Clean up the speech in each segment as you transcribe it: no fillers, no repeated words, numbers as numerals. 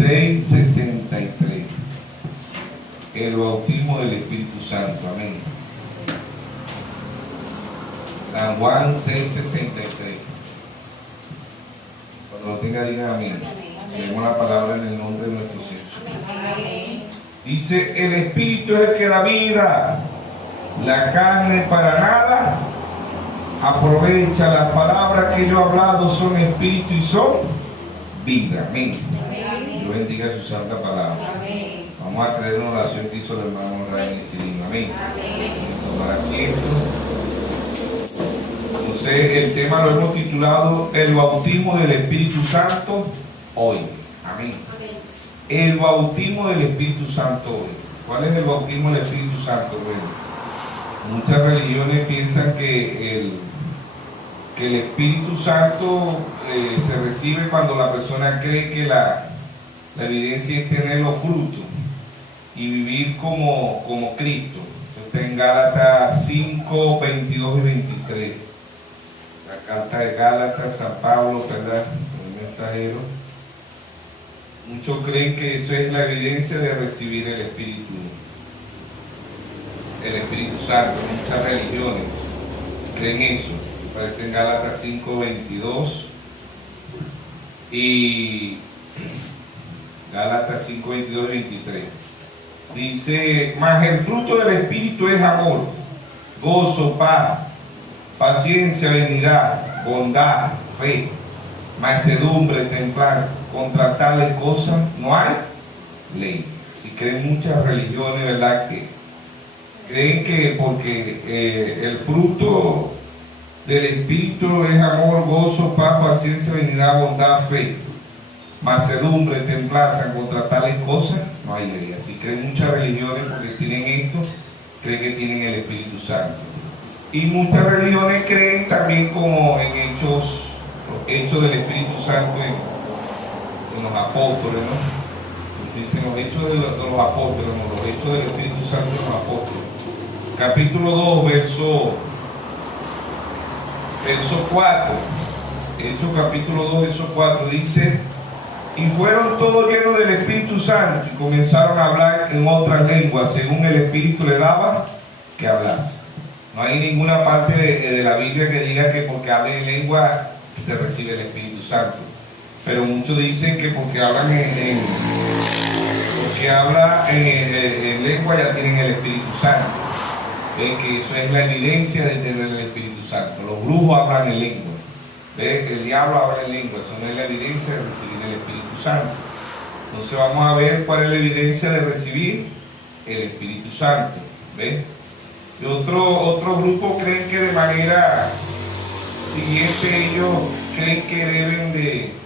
6:63. El bautismo del Espíritu Santo. Amén. San Juan 6:63. Cuando lo tenga, diga amén. Leemos la palabra en el nombre de nuestro Señor. Dice: el Espíritu es el que da vida, la carne para nada aprovecha. Las palabras que yo he hablado son espíritu y son vida. Amén. Dios bendiga su santa palabra. Amén. Vamos a creer una oración que hizo el hermano Rey Chilino. Amén. Tomar asiento. Entonces, el tema lo hemos titulado El bautismo del Espíritu Santo hoy. Amén. El bautismo del Espíritu Santo hoy. ¿Cuál es el bautismo del Espíritu Santo? Bueno, muchas religiones piensan que el Espíritu Santo se recibe cuando la persona cree que la evidencia es tener los frutos y vivir como Cristo. Está en Gálatas 5, 22 y 23. La carta de Gálatas, San Pablo, ¿verdad? El mensajero. Muchos creen que eso es la evidencia de recibir el Espíritu Santo. Muchas religiones creen eso. Aparece en Gálatas 5, 22 y Gálatas 5, 22 y 23. Dice: mas el fruto del Espíritu es amor, gozo, paz, paciencia, benignidad, bondad, fe, mansedumbre, templanza. Contra tales cosas no hay ley. Si creen muchas religiones, ¿verdad?, que creen que porque el fruto del Espíritu es amor, gozo, paz, paciencia, benignidad, bondad, fe, mansedumbre, templanza. Contra tales cosas no hay ley. Así creen muchas religiones porque tienen esto, creen que tienen el Espíritu Santo. Y muchas religiones creen también como en hechos del Espíritu Santo en los apóstoles, ¿no? Dicen los hechos de los apóstoles, ¿no? Los hechos del Espíritu Santo en los apóstoles. Capítulo 2, verso 4. Hechos capítulo 2, verso 4 dice: y fueron todos llenos del Espíritu Santo y comenzaron a hablar en otras lenguas según el Espíritu le daba que hablase. No hay ninguna parte de la Biblia que diga que porque hablen en lengua se recibe el Espíritu Santo. Pero muchos dicen que porque hablan en lengua ya tienen el Espíritu Santo. ¿Ven? Que eso es la evidencia de tener el Espíritu Santo. Los brujos hablan en lengua. ¿Ven? Que el diablo habla en lengua. Eso no es la evidencia de recibir el Espíritu Santo. Entonces vamos a ver cuál es la evidencia de recibir el Espíritu Santo. ¿Ven? Y otro grupo creen que de manera siguiente ellos creen que deben de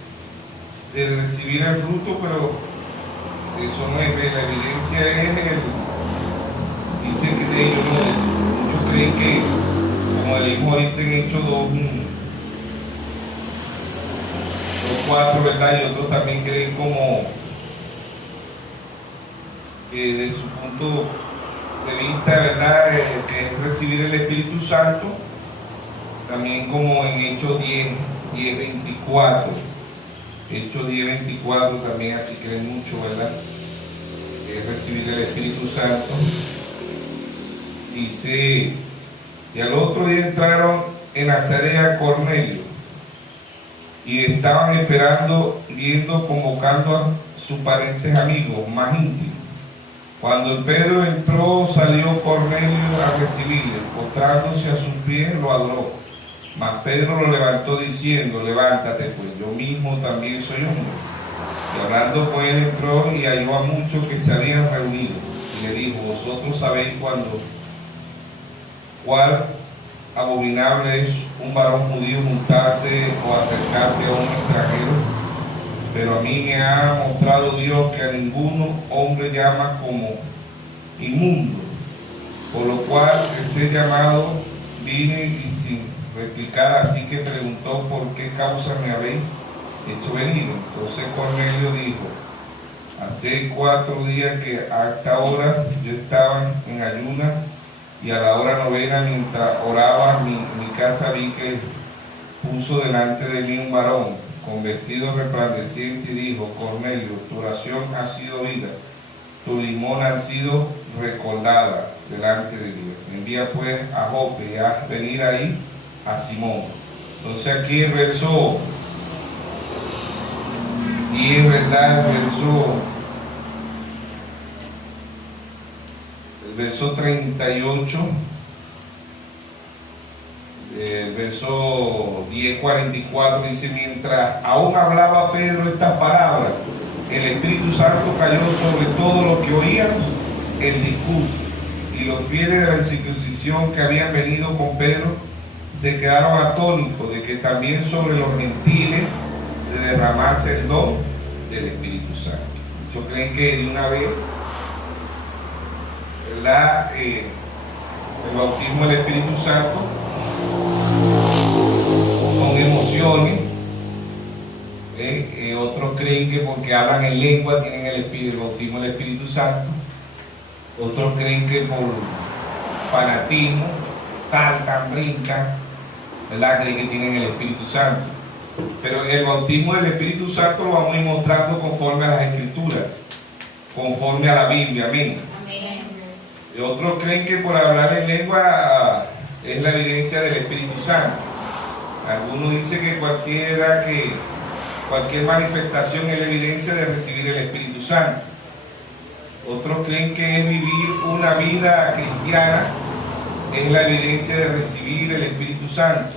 recibir el fruto, pero eso no es, la evidencia es dicen que de ellos no, muchos creen que, como leímos ahorita en Hechos 2:4, ¿verdad? Y otros también creen como que de su punto de vista, ¿verdad?, que es recibir el Espíritu Santo, también como en Hechos 10:24. Hechos 10:24 también así creen mucho, ¿verdad?, que es recibir el Espíritu Santo. Dice: y al otro día entraron en Nazaret a Cornelio, y estaban esperando, viendo, convocando a sus parientes amigos más íntimos. Cuando Pedro entró, salió Cornelio a recibirle, postrándose a sus pies, lo adoró. Mas Pedro lo levantó diciendo: levántate, pues yo mismo también soy hombre. Y hablando pues él entró y halló a muchos que se habían reunido, y le dijo: vosotros sabéis cuál abominable es un varón judío juntarse o acercarse a un extranjero, pero a mí me ha mostrado Dios que a ninguno hombre llama como inmundo, por lo cual el ser llamado vine y sin replicar, así que preguntó: ¿por qué causa me habéis hecho venir? Entonces Cornelio dijo: hace 4 días que a esta hora yo estaba en ayuna, y a la hora 9, mientras oraba mi casa, vi que puso delante de mí un varón, con vestido resplandeciente y dijo: Cornelio, tu oración ha sido oída, tu limosna ha sido recordada delante de Dios. Envía pues a Jope y haz venir ahí a Simón. Entonces aquí el verso 10, ¿verdad? El verso 38, el verso 10:44 dice: mientras aún hablaba Pedro estas palabras, el Espíritu Santo cayó sobre todos los que oían el discurso, y los fieles de la circuncisión que habían venido con Pedro se quedaron atónitos de que también sobre los gentiles se derramase el don del Espíritu Santo. Muchos creen que de una vez, ¿verdad? El bautismo del Espíritu Santo son emociones. Otros creen que porque hablan en lengua tienen el bautismo del Espíritu Santo. Otros creen que por fanatismo saltan, brincan, ¿verdad? Creen que tienen el Espíritu Santo. Pero el bautismo del Espíritu Santo lo vamos a ir mostrando conforme a las Escrituras, conforme a la Biblia. Amén. Amén. Y otros creen que por hablar en lengua es la evidencia del Espíritu Santo. Algunos dicen que cualquier manifestación es la evidencia de recibir el Espíritu Santo. Otros creen que es vivir una vida cristiana es la evidencia de recibir el Espíritu Santo.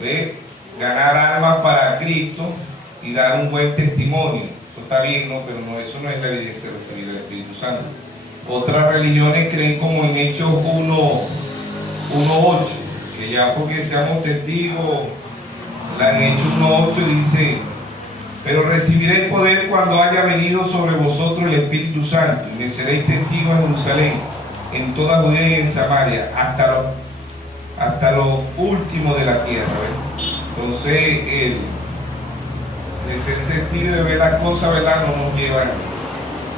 ¿Ve? Ganar almas para Cristo y dar un buen testimonio. Eso está bien, ¿no? Pero no, eso no es la evidencia de recibir el Espíritu Santo. Otras religiones creen, como en Hechos 1:8, que ya porque seamos testigos, en Hechos 1:8 dice: pero recibiréis poder cuando haya venido sobre vosotros el Espíritu Santo, y me seréis testigos en Jerusalén, en toda Judea y en Samaria, hasta lo último de la tierra. ¿Ves? Entonces, el de ser testigo de ver las cosas, ¿verdad?, no nos lleva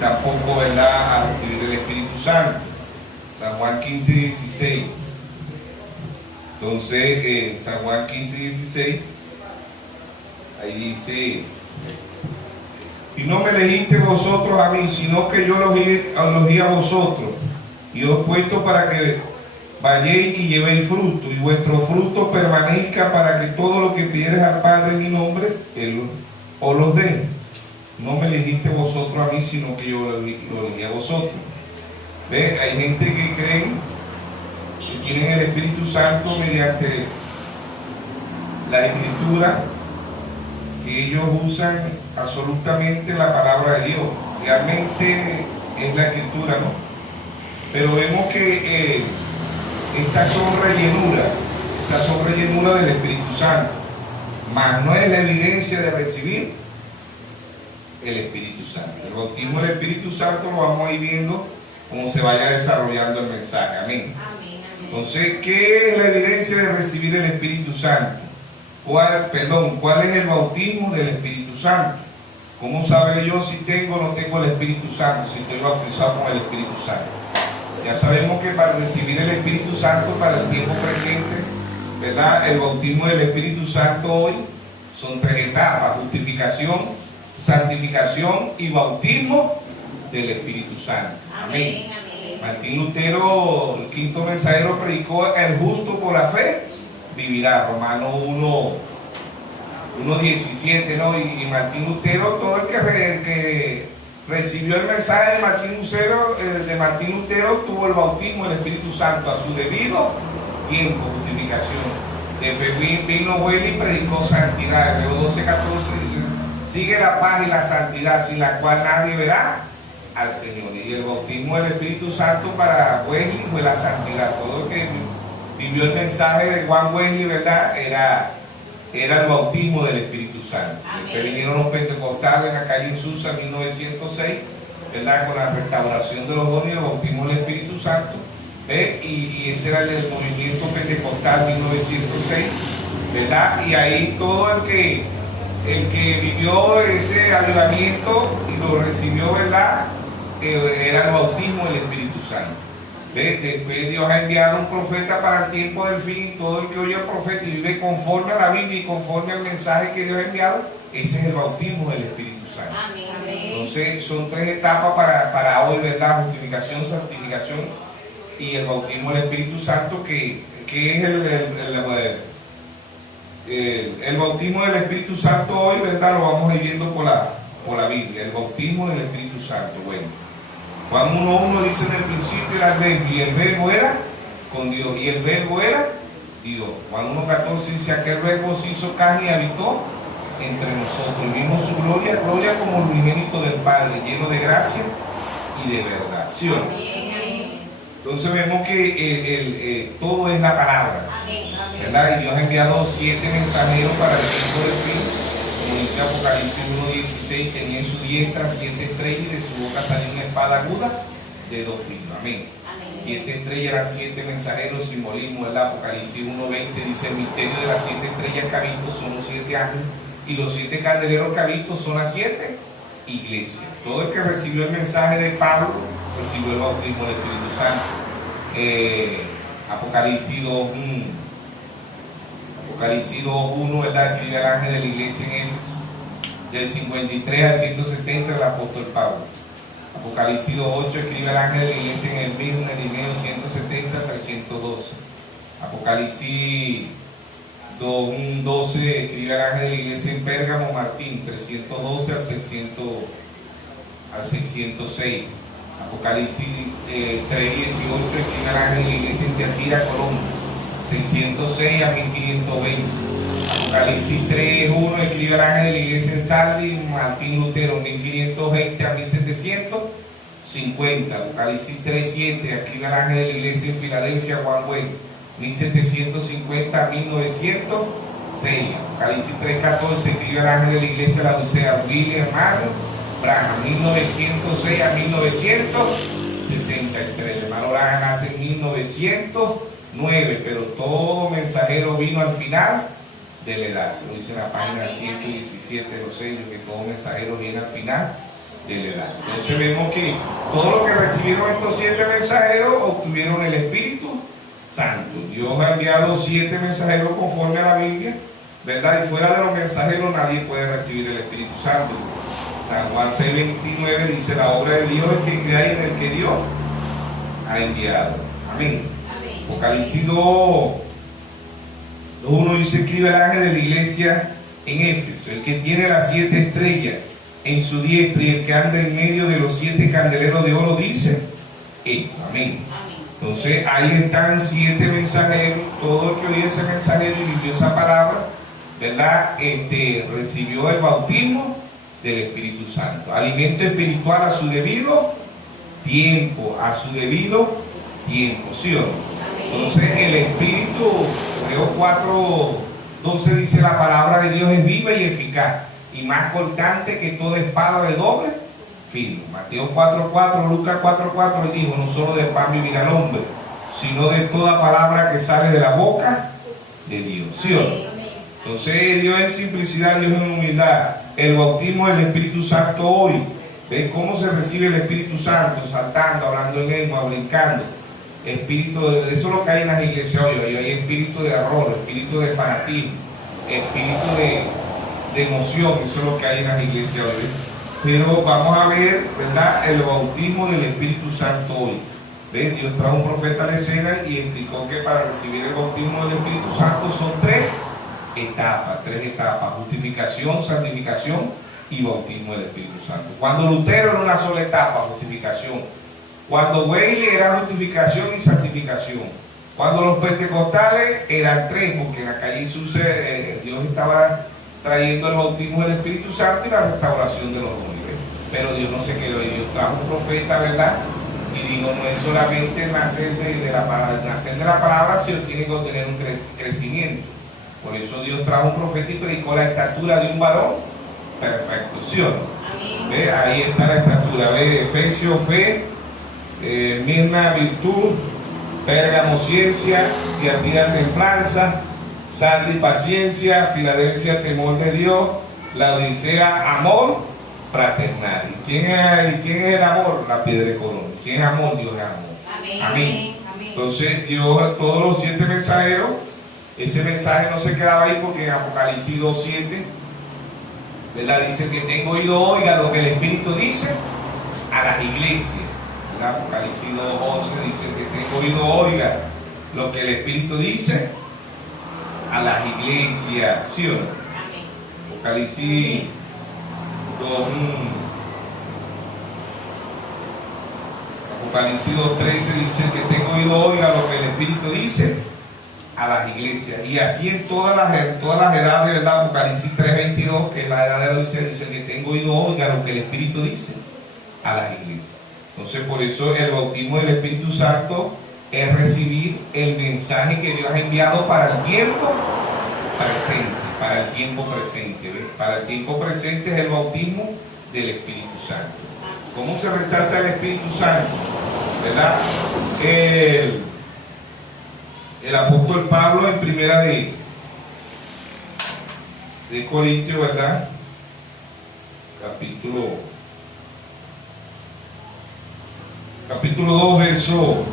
tampoco, ¿verdad?, a recibir el Espíritu Santo. San Juan 15:16. Entonces, en San Juan 15:16, ahí dice: y no me elegiste vosotros a mí, sino que yo los di a vosotros, y os he puesto para que vayáis y llevéis fruto, y vuestro fruto permanezca, para que todo lo que pidiereis al Padre en mi nombre, Él os lo dé. No me elegiste vosotros a mí, sino que yo lo elegí a vosotros. ¿Ve? Hay gente que creen que tienen el Espíritu Santo mediante la Escritura, que ellos usan absolutamente la palabra de Dios. Realmente es la Escritura, ¿no? Pero vemos que estas son rellenuras del Espíritu Santo, mas no es la evidencia de recibir el Espíritu Santo. El bautismo del Espíritu Santo lo vamos a ir viendo cómo se vaya desarrollando el mensaje. Amén. Entonces, ¿qué es la evidencia de recibir el Espíritu Santo? ¿Cuál es el bautismo del Espíritu Santo? ¿Cómo sabré yo si tengo o no tengo el Espíritu Santo, si estoy bautizado con el Espíritu Santo? Ya sabemos que para recibir el Espíritu Santo para el tiempo presente, ¿verdad?, el bautismo del Espíritu Santo hoy son 3 etapas: justificación, santificación y bautismo del Espíritu Santo. Amén. Amén. Martín Lutero, el quinto mensajero, predicó: el justo por la fe vivirá. Romanos 1:17, ¿no? Y Martín Lutero, todo el que recibió el mensaje de Martín Lutero tuvo el bautismo del Espíritu Santo a su debido tiempo, justificación. Después vino Wesley y predicó santidad. Hebreo 12:14 dice: sigue la paz y la santidad, sin la cual nadie verá al Señor. Y el bautismo del Espíritu Santo para Wesley fue la santidad. Todo el que vivió el mensaje de Juan Wesley, ¿verdad?, era el bautismo del Espíritu Santo. Después vinieron los pentecostales en la calle Insulza en 1906, ¿verdad?, con la restauración de los dones y el bautismo del Espíritu Santo. ¿Ve? Y ese era el movimiento pentecostal 1906, ¿verdad? Y ahí todo el que vivió ese avivamiento y lo recibió, ¿verdad?, era el bautismo del Espíritu Santo. Después Dios ha enviado un profeta para el tiempo del fin, y todo el que oye al profeta y vive conforme a la Biblia y conforme al mensaje que Dios ha enviado, ese es el bautismo del Espíritu Santo. Entonces son tres etapas para hoy, ¿verdad? Justificación, santificación y el bautismo del Espíritu Santo, que es el bautismo del Espíritu Santo hoy, ¿verdad? Lo vamos a ir viendo por la Biblia, el bautismo del Espíritu Santo. Bueno, Juan 1:1 dice: en el principio era el verbo, y el verbo era con Dios, y el verbo era Dios. Juan 1:14 dice: aquel verbo se hizo carne y habitó entre nosotros, y vimos su gloria, gloria como el unigénito del Padre, lleno de gracia y de verdad. ¿Sí o no? Entonces vemos que todo es la palabra, ¿verdad? Y Dios ha enviado 7 mensajeros para el tiempo del fin, como dice Apocalipsis 1:16, tenía en su diestra 7 estrellas y de su boca salió una espada aguda de 2 filos. Amén. 7 estrellas eran 7 mensajeros, simbolismo, ¿verdad? Apocalipsis 1:20 dice: el misterio de las 7 estrellas que ha visto son los 7 ángeles, y los 7 candeleros que ha visto son las 7 iglesias. Todo el que recibió el mensaje de Pablo recibió el bautismo del Espíritu Santo. Apocalipsis 2:1, ¿verdad? Escribe el ángel de la iglesia en Éfeso, del 53 al 170, el apóstol Pablo. Apocalipsis 2:8, escribe el ángel de la iglesia en el mismo, en el Irineo, 170 al 312. Apocalipsis 2:12, escribe el ángel de la iglesia en Pérgamo, Martín, 312 al 606. Apocalipsis 3:18, escribe el ángel de la iglesia en Tiatira, Colombia, 606 a 1520. Apocalipsis 3:1, escribe el ángel de la iglesia en Sardis, Martín Lutero, 1520 a 1750. Apocalipsis 3:7, escribe el ángel de la iglesia en Filadelfia, Juan Wesley, 1750 a 1906. Apocalipsis 3:14, escribe el ángel de la iglesia de la Laodicea, William Mario Branham, 1906 a 1963. El hermano Branham nace en 1909, pero todo mensajero vino al final de la edad. Se lo dice en la página 117 de los sellos, que todo mensajero viene al final de la edad. Entonces vemos que todo lo que recibieron estos 7 mensajeros obtuvieron el Espíritu Santo. Dios ha enviado 7 mensajeros conforme a la Biblia, ¿verdad? Y fuera de los mensajeros nadie puede recibir el Espíritu Santo. San Juan 6:29 dice: la obra de Dios es que creáis en el que Dios ha enviado. Amén. Apocalipsis 2:1 dice: escribe el ángel de la iglesia en Éfeso, el que tiene las 7 estrellas en su diestra y el que anda en medio de los 7 candeleros de oro, dice esto. Amén. Entonces ahí están 7 mensajeros. Todo el que oye ese mensajero y vivió esa palabra, ¿verdad? Recibió el bautismo del Espíritu Santo. Alimento espiritual a su debido tiempo, ¿sí o no? Entonces el Espíritu, Hebreos 4:12 dice: la palabra de Dios es viva y eficaz y más cortante que toda espada de doble filo. Mateo 4:4, Lucas 4:4, él dijo: no solo de pan vivirá el hombre, sino de toda palabra que sale de la boca de Dios. ¿Sí o no? Entonces Dios en simplicidad, Dios en humildad. El bautismo del Espíritu Santo hoy. ¿Ves cómo se recibe el Espíritu Santo? Saltando, hablando en lengua, brincando. Eso es lo que hay en las iglesias hoy. Hay espíritu de error, espíritu de fanatismo, espíritu de emoción. Eso es lo que hay en las iglesias hoy. Pero vamos a ver, ¿verdad?, el bautismo del Espíritu Santo hoy. ¿Ves? Dios trajo un profeta a la escena y explicó que para recibir el bautismo del Espíritu Santo son 3 etapas: justificación, santificación y bautismo del Espíritu Santo. Cuando Lutero era una sola etapa, justificación. Cuando Wesley era justificación y santificación. Cuando los pentecostales eran 3, porque en la calle Sucre Dios estaba trayendo el bautismo del Espíritu Santo y la restauración de los hombres. Pero Dios no se quedó ahí. Dios trajo un profeta, ¿verdad? Y dijo: no es solamente nacer de la palabra, sino tiene que obtener un crecimiento. Por eso Dios trajo un profeta y predicó la estatura de un varón perfecto. ¿Sí o no? ¿Ve? Ahí está la estatura. ¿Ve? Efesios, fe, Mirna, virtud; Pérgamo, ciencia; Tiatira, templanza; Sardis, paciencia; Filadelfia, temor de Dios; Laodicea, amor fraternal. ¿Y quién es el amor? La piedra de corona. ¿Quién es amor? Dios es amor. Amén. Entonces Dios, todos los 7 mensajeros, ese mensaje no se quedaba ahí porque en Apocalipsis 2:7, ¿verdad? Dice que tengo oído, oiga lo que el Espíritu dice a las iglesias. En Apocalipsis 2:11 dice que tengo oído, oiga lo que el Espíritu dice a las iglesias. ¿Sí o no? Apocalipsis 2. Apocalipsis 2:13 dice que tengo oído, oiga lo que el Espíritu dice a las iglesias. Y así en todas las edades, ¿verdad? Apocalipsis 3:22, que es la edad de la iglesia, dice que tengo oído, oiga lo que el Espíritu dice a las iglesias. Entonces, por eso el bautismo del Espíritu Santo es recibir el mensaje que Dios ha enviado para el tiempo presente. Para el tiempo presente, ¿ves? Para el tiempo presente es el bautismo del Espíritu Santo. ¿Cómo se rechaza el Espíritu Santo? ¿Verdad? El apóstol Pablo en primera de Corintios, ¿verdad? Capítulo 2, verso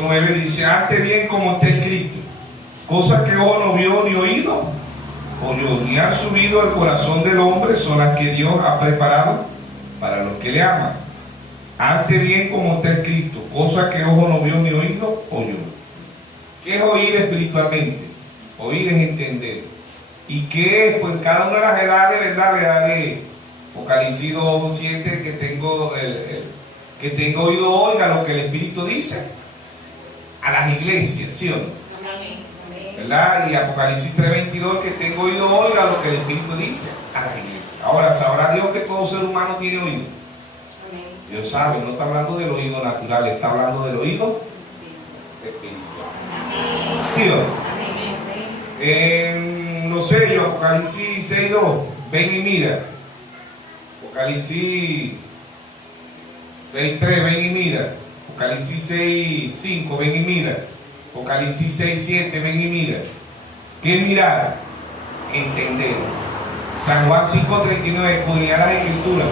9 dice: antes bien, como está escrito, cosas que ojo no vio ni oído oyó, ni han subido al corazón del hombre, son las que Dios ha preparado para los que le aman. Antes bien, como está escrito, cosas que ojo no vio ni oído oyó. ¿Qué es oír espiritualmente? Oír es entender. ¿Y qué es? Pues cada una de las edades, ¿verdad? La edad de Apocalipsis 2:7, que tengo oído, oiga lo que el Espíritu dice a las iglesias, ¿sí o no? ¿Verdad? Y Apocalipsis 3:22, que tengo oído, oiga lo que el Espíritu dice a las iglesias. Ahora, ¿sabrá Dios que todo ser humano tiene oído? Dios sabe, no está hablando del oído natural, está hablando del oído espiritual. ¿Sí o no? Los sellos, Apocalipsis 6:2, ven y mira. Apocalipsis 6:3, ven y mira. Apocalipsis 6:5, ven y mira. Apocalipsis 6:7, ven y mira. ¿Qué mirar? Entender. San Juan 5:39, escudriñad las Escrituras,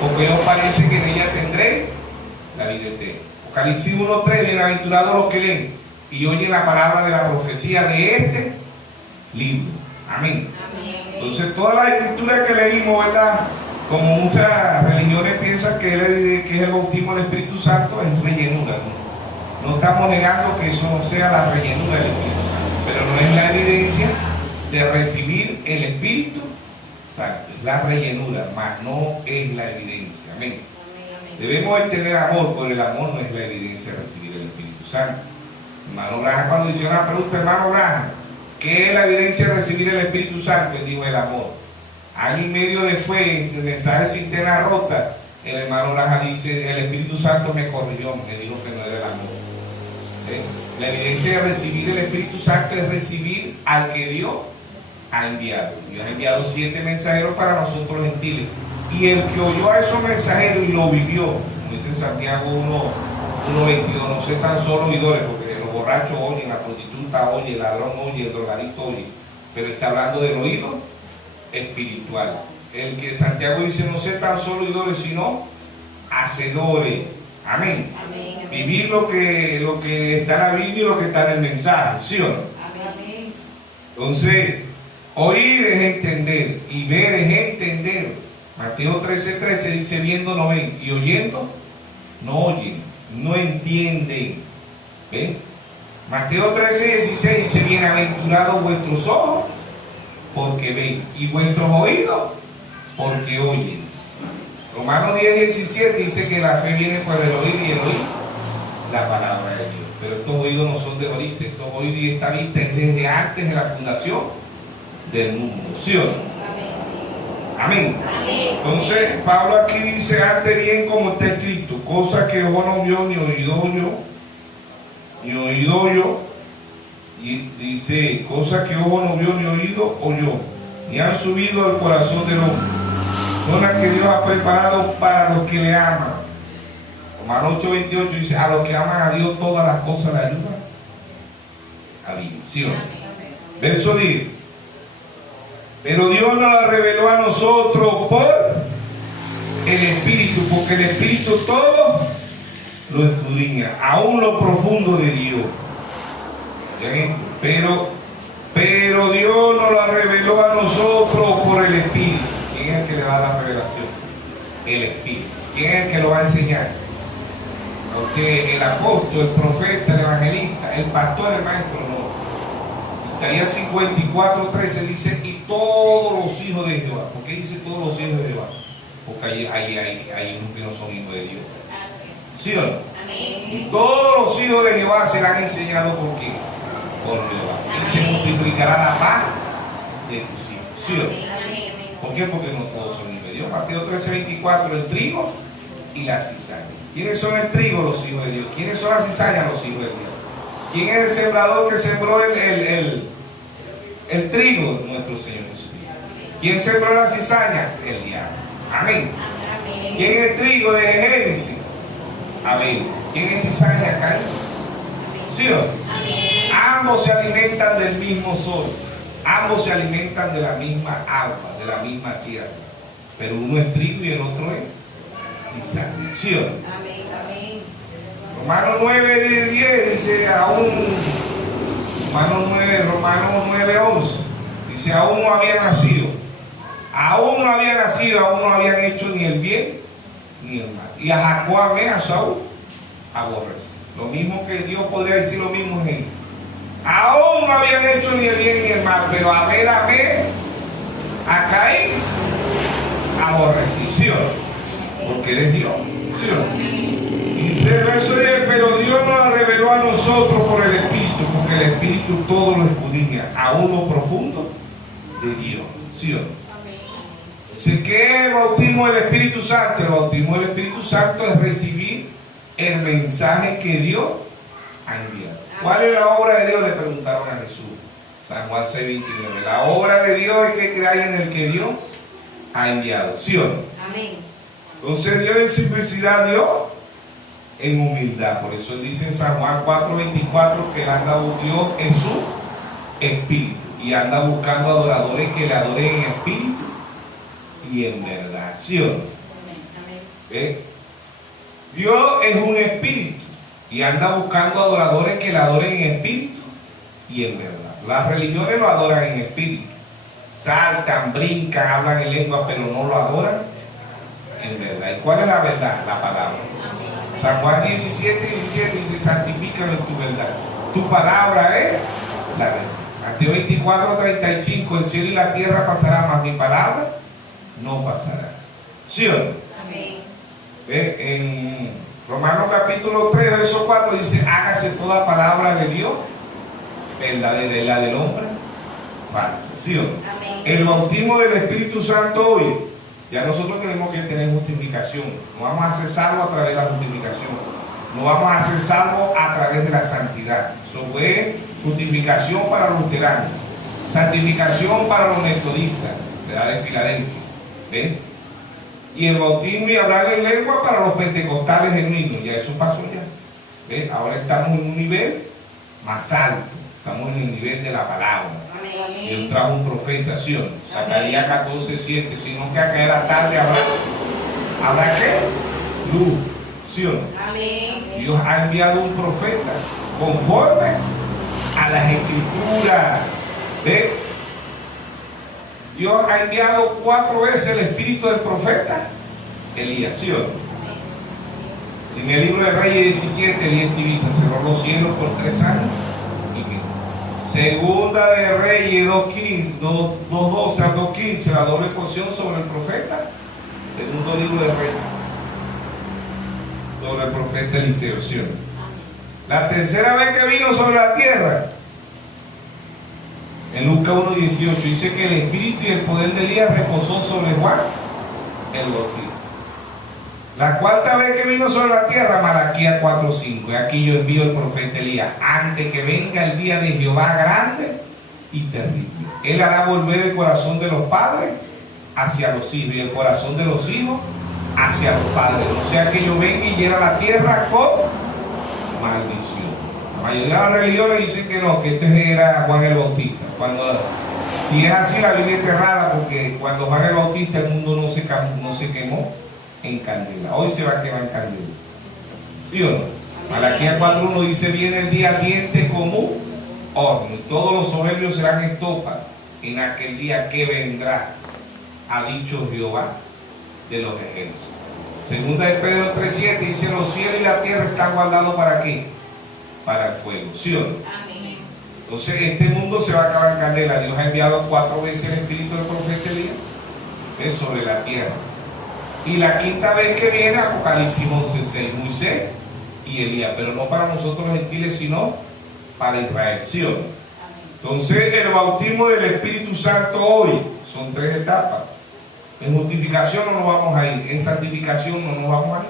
porque os parece que en ella tendré la vida eterna. Apocalipsis 1:3, bienaventurados los que leen y oyen la palabra de la profecía de este libro. Amén. Entonces, todas las escrituras que leímos, ¿verdad? Como muchas religiones piensan que es el bautismo del Espíritu Santo, es rellenura, ¿no? No estamos negando que eso no sea la rellenura del Espíritu Santo, pero no es la evidencia de recibir el Espíritu Santo, es la rellenura, mas no es la evidencia. Amén. Debemos de tener amor, pero el amor no es la evidencia de recibir el Espíritu Santo. Hermano Braham, cuando hizo una pregunta, hermano Braham, ¿qué es la evidencia de recibir el Espíritu Santo? Él dijo: el amor. Año y medio después, el mensaje Cinterna Rota, el hermano Braham dice: el Espíritu Santo me corrigió, me dijo que no era el amor. La evidencia de recibir el Espíritu Santo es recibir al que Dios ha enviado. Dios ha enviado 7 mensajeros para nosotros los gentiles. Y el que oyó a esos mensajeros y lo vivió, como dice en Santiago 1:22, no sé tan solo oidores, porque los borrachos oyen, la prostituta oye, el ladrón oye, el drogadicto oye, pero está hablando del oído espiritual. El que Santiago dice: no sé tan solo oidores, sino hacedores. Amén. Amén. Vivir lo que está en la Biblia y lo que está en el mensaje, ¿sí o no? Amén. Entonces, oír es entender y ver es entender. Mateo 13:13 dice: viendo no ven y oyendo no oyen, no entienden. ¿Ven? Mateo 13:16 dice: bienaventurados vuestros ojos porque ven y vuestros oídos porque oyen. Romanos 10:17 dice que la fe viene por el oír y el oír la palabra de Dios. Pero estos oídos no son de ahorita, estos oídos y esta vista es desde antes de la fundación del mundo. ¿Sí o no? Amén. Amén. Entonces Pablo aquí dice: antes bien, como está escrito, cosas que ojo no vio ni oído yo, y dice: cosas que ojo no vio ni oído oyó, ni han subido al corazón del hombre, son las que Dios ha preparado para los que le aman. Romanos 8:28 dice: a los que aman a Dios todas las cosas le ayudan a vivir. ¿Sí o no? Verso 10. Pero Dios nos la reveló a nosotros por el espíritu, porque el espíritu todo lo escudriña, aún lo profundo de Dios. ¿Bien? Pero Dios nos la reveló a nosotros por el espíritu. ¿Quién es el que le va a dar la revelación? El espíritu. ¿Quién es el que lo va a enseñar? Porque el apóstol, el profeta, el evangelista, el pastor, el maestro, no. Isaías 54:13 dice, y todos los hijos de Jehová. ¿Por qué dice todos los hijos de Jehová? Porque hay unos que no son hijos de Dios. ¿Sí o no? Amén. Y todos los hijos de Jehová serán enseñados por quién? Por Jehová. Y se multiplicará la paz de tus hijos. ¿Sí o no? Amén. ¿Por qué? Porque no todos son hijos de Dios. Mateo 13:24, el trigo y la cizaña. ¿Quiénes son el trigo? Los hijos de Dios. ¿Quiénes son las cizañas? Los hijos de Dios. ¿Quién es el sembrador que sembró el trigo? Nuestro Señor Jesús. ¿Quién sembró la cizaña? El diablo. Amén. ¿Quién es el trigo de Génesis? Abel. ¿Quién es cizaña? Caín. ¿Sí o no? Ambos se alimentan del mismo sol. Ambos se alimentan de la misma agua, de la misma tierra. Pero uno es trigo y el otro es cizaña. ¿Sí o no? Amén. Amén. Romanos 9:10 dice Romanos 9:11 dice, aún no había nacido, aún no habían hecho ni el bien ni el mal. Y a Jacob amé, a Saúl aborrece. Lo mismo que Dios podría decir lo mismo en él. Aún no habían hecho ni el bien ni el mal, pero a Abel amé, a Caín aborrecí. ¿Sí o no? Porque eres Dios. ¿Sí o no? Dice el verso 10, pero Dios nos la reveló a nosotros por el Espíritu, porque el Espíritu todo lo escudriña, aún lo profundo de Dios. ¿Sí o no? ¿Qué es el bautismo del Espíritu Santo? El bautismo del Espíritu Santo es recibir el mensaje que Dios ha enviado. ¿Cuál es la obra de Dios? Le preguntaron a Jesús. San Juan 6:29. La obra de Dios es que creáis en el que Dios ha enviado. ¿Sí o no? Amén. Entonces Dios en simplicidad, Dios en humildad. Por eso dice en San Juan 4:24 que Él anda Dios en su espíritu y anda buscando adoradores que le adoren en espíritu y en verdad. ¿Sí o no? Dios es un espíritu y anda buscando adoradores que le adoren en espíritu y en verdad. Las religiones lo adoran en espíritu, saltan, brincan, hablan en lengua, pero no lo adoran en verdad. ¿Y cuál es la verdad? La palabra. San Juan 17:17 dice, santifícalo en tu verdad. Tu palabra es la verdad. Mateo 24:35, el cielo y la tierra pasarán, mas mi palabra no pasará. ¿Sí o no? Amén. En Romanos capítulo 3, verso 4 dice, hágase toda palabra de Dios verdadera y la del hombre falsa. ¿Sí o no? Amén. El bautismo del Espíritu Santo hoy, ya nosotros tenemos que tener justificación. No vamos a ser salvos a través de la justificación. No vamos a ser salvos a través de la santidad. Eso fue justificación para los luteranos, santificación para los metodistas, de la de Filadelfia. ¿Ven? Y el bautismo y hablar en lengua para los pentecostales genuinos. Ya eso pasó ya. ¿Ven? Ahora estamos en un nivel más alto. Estamos en el nivel de la palabra. Amén. Dios trajo un profeta, ¿sí o no? Zacarías 14:7, sino que a caer la tarde habrá ¿qué? Luz, ¿sí o no? Amén. Dios ha enviado un profeta conforme a las escrituras. ¿Ve? Dios ha enviado 4 veces el espíritu del profeta Elías, ¿sí o no? En el libro de Reyes 17, Elías Tibita cerró los cielos por 3 años. Segunda de Reyes 2:12 a 2:15, la doble porción sobre el profeta. Segundo libro de Reyes, sobre el profeta Eliseo. ¿Sí o no? La tercera vez que vino sobre la tierra, en Lucas 1:18, dice que el espíritu y el poder de Elías reposó sobre Juan el Bautista. La cuarta vez que vino sobre la tierra, Malaquías 4:5. Y aquí yo envío el profeta Elías, antes que venga el día de Jehová grande y terrible. Él hará volver el corazón de los padres hacia los hijos y el corazón de los hijos hacia los padres. O sea que yo venga y hiera la tierra con maldición. La mayoría de las religiones dicen que no, que este era Juan el Bautista. Si es así, la Biblia es errada, porque cuando Juan el Bautista el mundo no se quemó, en candela. Hoy se va a quemar en candela. ¿Sí o no? Malaquías 4:1 dice: viene el día ardiente como horno, y todos los soberbios serán estopa en aquel día que vendrá, ha dicho Jehová de los ejércitos. Segunda de Pedro 3:7 dice: los cielos y la tierra están guardados ¿para qué? Para el fuego. ¿Sí o no? Amén. Entonces este mundo se va a acabar en candela. Dios ha enviado 4 veces el espíritu del profeta Elías sobre la tierra. Y la quinta vez que viene, Apocalipsis 11:6, Moisés y Elías, pero no para nosotros los gentiles, sino para Israel. ¿Sí o no? Entonces el bautismo del Espíritu Santo hoy son 3 etapas. En justificación no nos vamos a ir, en santificación no nos vamos a ir.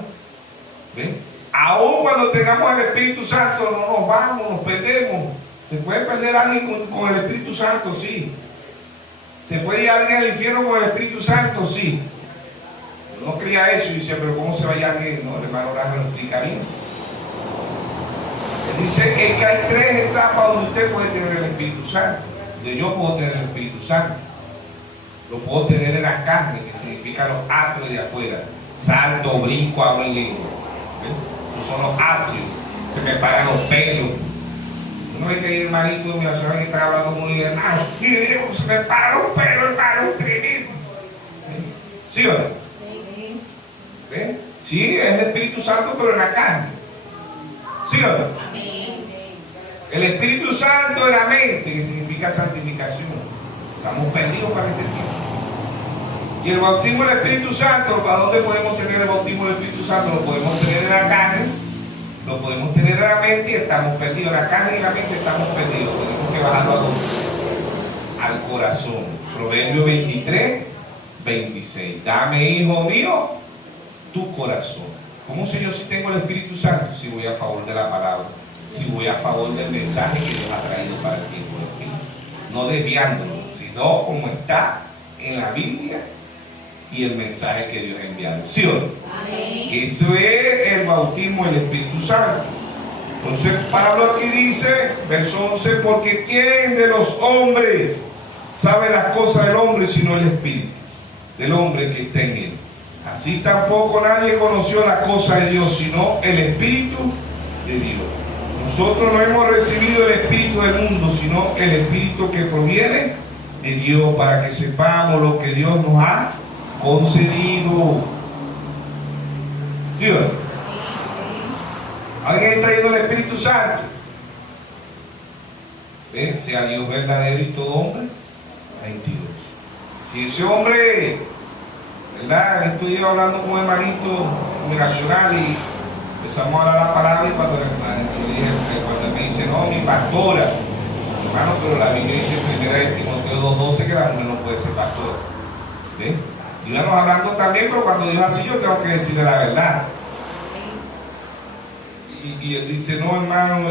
¿Ven? Aún cuando tengamos el Espíritu Santo no nos vamos, nos perdemos. ¿Se puede perder alguien con el Espíritu Santo? Sí. ¿Se puede ir alguien al infierno con el Espíritu Santo? Sí. Yo no creía eso y dice, pero ¿cómo se va a ir alguien? No, el hermano Raja lo explica bien. Él dice que hay 3 etapas donde usted puede tener el Espíritu Santo. Donde yo puedo tener el Espíritu Santo. Lo puedo tener en la carne, que significa los atrios de afuera. Salto, brinco, hablo en lengua. Esos son los atrios. Se me paran los pelos. No ve que hay hermanito de la ciudad que está hablando con un hermano. Mire, se me paran los pelos, hermano, tremendo. ¿Sí o no? ¿Ven? Sí, es el Espíritu Santo, pero en la carne. ¿Sí o no? El Espíritu Santo en la mente, que significa santificación. Estamos perdidos para este tiempo. Y el bautismo del Espíritu Santo, ¿para dónde podemos tener el bautismo del Espíritu Santo? Lo podemos tener en la carne, lo podemos tener en la mente y estamos perdidos. En la carne y en la mente estamos perdidos. Tenemos que bajarlo a dónde? Al corazón. Proverbio 23:26. Dame, hijo mío, tu corazón. ¿Cómo sé yo si tengo el Espíritu Santo? Si voy a favor de la palabra, si voy a favor del mensaje que Dios ha traído para el tiempo del fin. No desviándolo, sino como está en la Biblia y el mensaje que Dios ha enviado. ¿Sí o no? Amén. Eso es el bautismo del Espíritu Santo. Entonces Pablo aquí dice, verso 11, porque ¿quién de los hombres sabe las cosas del hombre sino el Espíritu del hombre que está en él? Así tampoco nadie conoció la cosa de Dios sino el Espíritu de Dios. Nosotros no hemos recibido el Espíritu del mundo sino el Espíritu que proviene de Dios, para que sepamos lo que Dios nos ha concedido. ¿Sí o no? ¿Alguien está yendo el Espíritu Santo? ¿Ven? Sea Dios verdadero y todo hombre mentiroso. Si ese hombre, ¿verdad? Estoy hablando con un hermanito comunicacional y empezamos a hablar la palabra, y cuando él me dice, no, mi pastora, hermano, pero la Biblia dice en 1 Timoteo 2:12 que la mujer no puede ser pastora. ¿Ven? Y íbamos hablando también, pero cuando dijo así, yo tengo que decirle la verdad. Y él dice, no, hermano,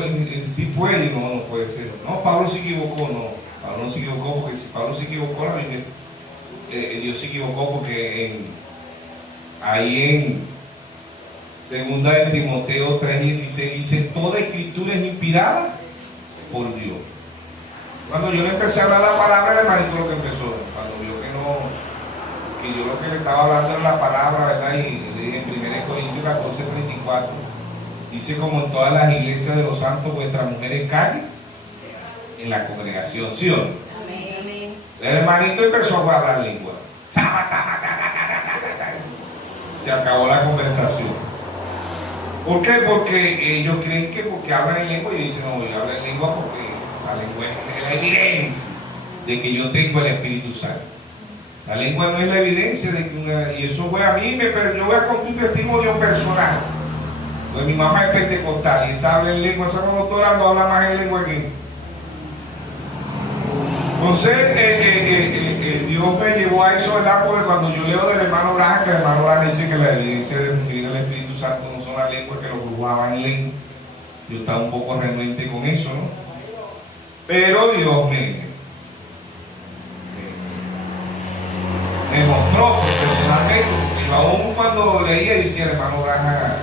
sí puede, y no puede ser. No, Pablo se equivocó, no. Pablo no se equivocó, porque si Pablo se equivocó, la Biblia, Dios se equivocó, porque ahí en 2 de Timoteo 3:16 dice, toda escritura es inspirada por Dios. Cuando yo le empecé a hablar la palabra, el hermanito lo que empezó, cuando vio que yo lo que le estaba hablando era la palabra, ¿verdad? Y le dije en 1 Corintios 14:34, dice, como en todas las iglesias de los santos, vuestras mujeres callen en la congregación. ¿Sí o no? Amén. El hermanito empezó a hablar lengua. Se acabó la conversación. ¿Por qué? Porque ellos creen que porque hablan en lengua, y dicen, no, yo hablo en lengua porque la lengua es la evidencia de que yo tengo el Espíritu Santo. La lengua no es la evidencia de que y eso fue a mí, yo voy a contar un testimonio personal. Pues mi mamá es pentecostal y esa habla en lengua, esa cuando estoy orando habla más en lengua que. Entonces, Dios me llevó a eso, ¿verdad? Porque cuando yo leo del hermano Braja, que el hermano Braja dice que la evidencia de recibir el Espíritu Santo no son las lenguas, que los brujos hablan en lengua. Yo estaba un poco renuente con eso, ¿no? Pero Dios me mostró personalmente, y aún cuando leía decía el hermano Braja,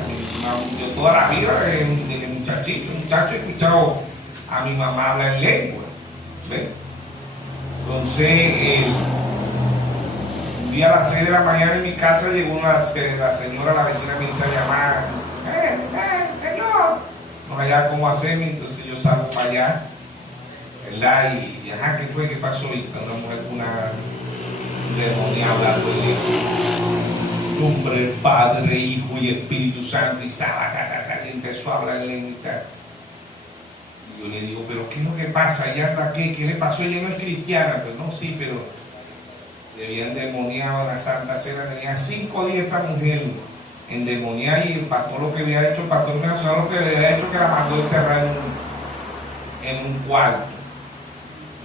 yo toda la vida desde muchacho he escuchado a mi mamá hablar en lengua. ¿Ven? Entonces Un día a las 6 de la mañana en mi casa llegó la señora, la vecina me hizo llamar. Señor. No hallaba cómo hacerme, entonces yo salgo para allá, ¿verdad? Y ajá, ¿qué fue? ¿Qué pasó? Y una mujer con una demonia hablando en nombre, Padre, Hijo y Espíritu Santo, y empezó a hablar en lengua. Y yo le digo, ¿pero qué es lo que pasa? ¿Ella anda qué? ¿Qué le pasó? Ella no es cristiana. Pues no, sí, pero se había endemoniado en la Santa Cena. Tenía 5 días esta mujer endemoniada, y el pastor lo que había hecho, el pastor me asustó, lo que le había hecho, que la mandó encerrar en un cuarto.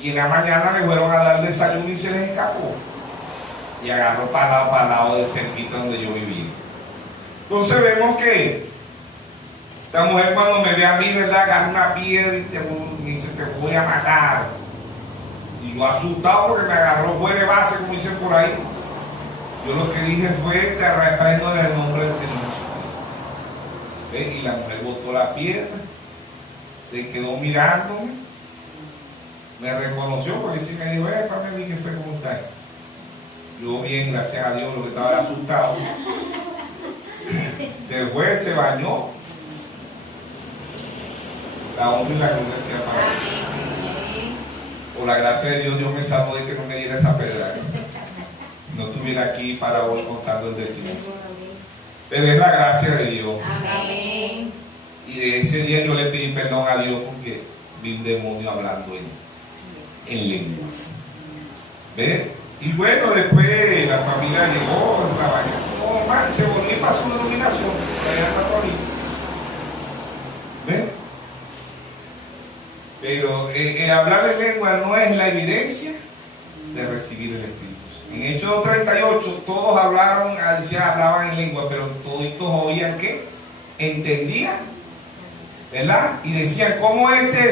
Y en la mañana le fueron a dar desayuno y se les escapó. Y agarró para el lado del cerquito donde yo vivía. Entonces vemos que esta mujer, cuando me ve a mí, ¿verdad?, agarra una piedra y me dice, te voy a matar. Y yo asustado porque me agarró fuera de base, como dicen por ahí. Yo lo que dije fue, te arrepiento en el nombre del Señor Jesús. ¿Ves? Y la mujer botó la piedra, se quedó mirándome, me reconoció porque sí me dijo, Pamela, ¿qué fue? ¿Cómo estás? Yo bien, gracias a Dios, lo que estaba asustado. Se fue, se bañó. La honra y la gloria sea para Dios. Por la gracia de Dios, Dios me salvó de que no me diera esa pedra. No estuviera aquí para hoy contando el destino. Pero es la gracia de Dios. Amén. Y de ese día yo le pedí perdón a Dios porque vi un demonio hablando en lenguas. ¿Ves? Y bueno, después la familia llegó, la bañó, normal, se volvió y pasó una iluminación. ¿Ves? Pero hablar en lengua no es la evidencia de recibir el Espíritu. En Hechos 38 todos hablaban en lengua, pero toditos oían ¿qué? Entendían, ¿verdad? Y decían, ¿cómo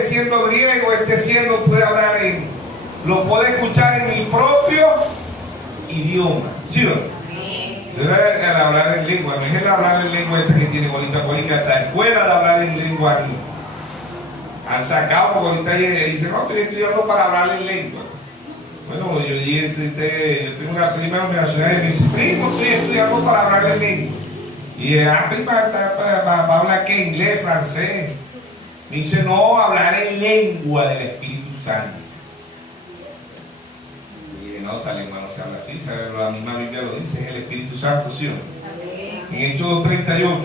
siendo griego, siendo puede hablar lo puede escuchar en mi propio idioma? ¿Sí o no? El hablar en lengua, no es el hablar en lengua ese que tiene bolita política, hasta escuela de hablar en lengua han sacado, porque ahorita dicen, no, estoy estudiando para hablar en lengua. Bueno, yo tengo una prima nacional y me dice, primo, estoy estudiando para hablar en lengua. Y prima, ¿para hablar qué? Inglés, francés. Me dice, no, hablar en lengua del Espíritu Santo. Y dije, no, esa lengua no se habla así, la misma Biblia lo dice, es el Espíritu Santo, ¿sí o no? En Hechos 38.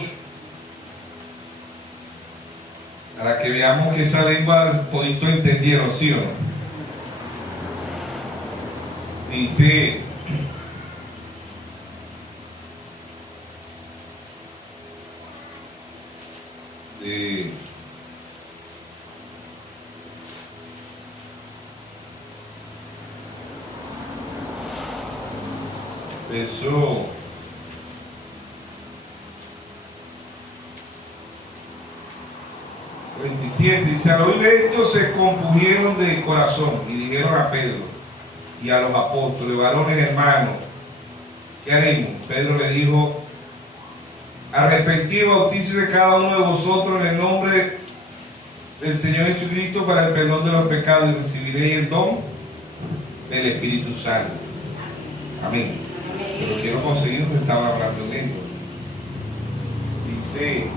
Para que veamos que esa lengua todito entendieron, ¿sí o no? Dice, verso 37, dice, al oír esto se compungieron de corazón y dijeron a Pedro y a los apóstoles, varones hermanos, ¿qué haremos? Pedro le dijo, arrepentidos, bautícese cada uno de vosotros en el nombre del Señor Jesucristo para el perdón de los pecados y recibiréis el don del Espíritu Santo. Amén. Pero quiero conseguir lo que estaba hablando en lengua. Dice,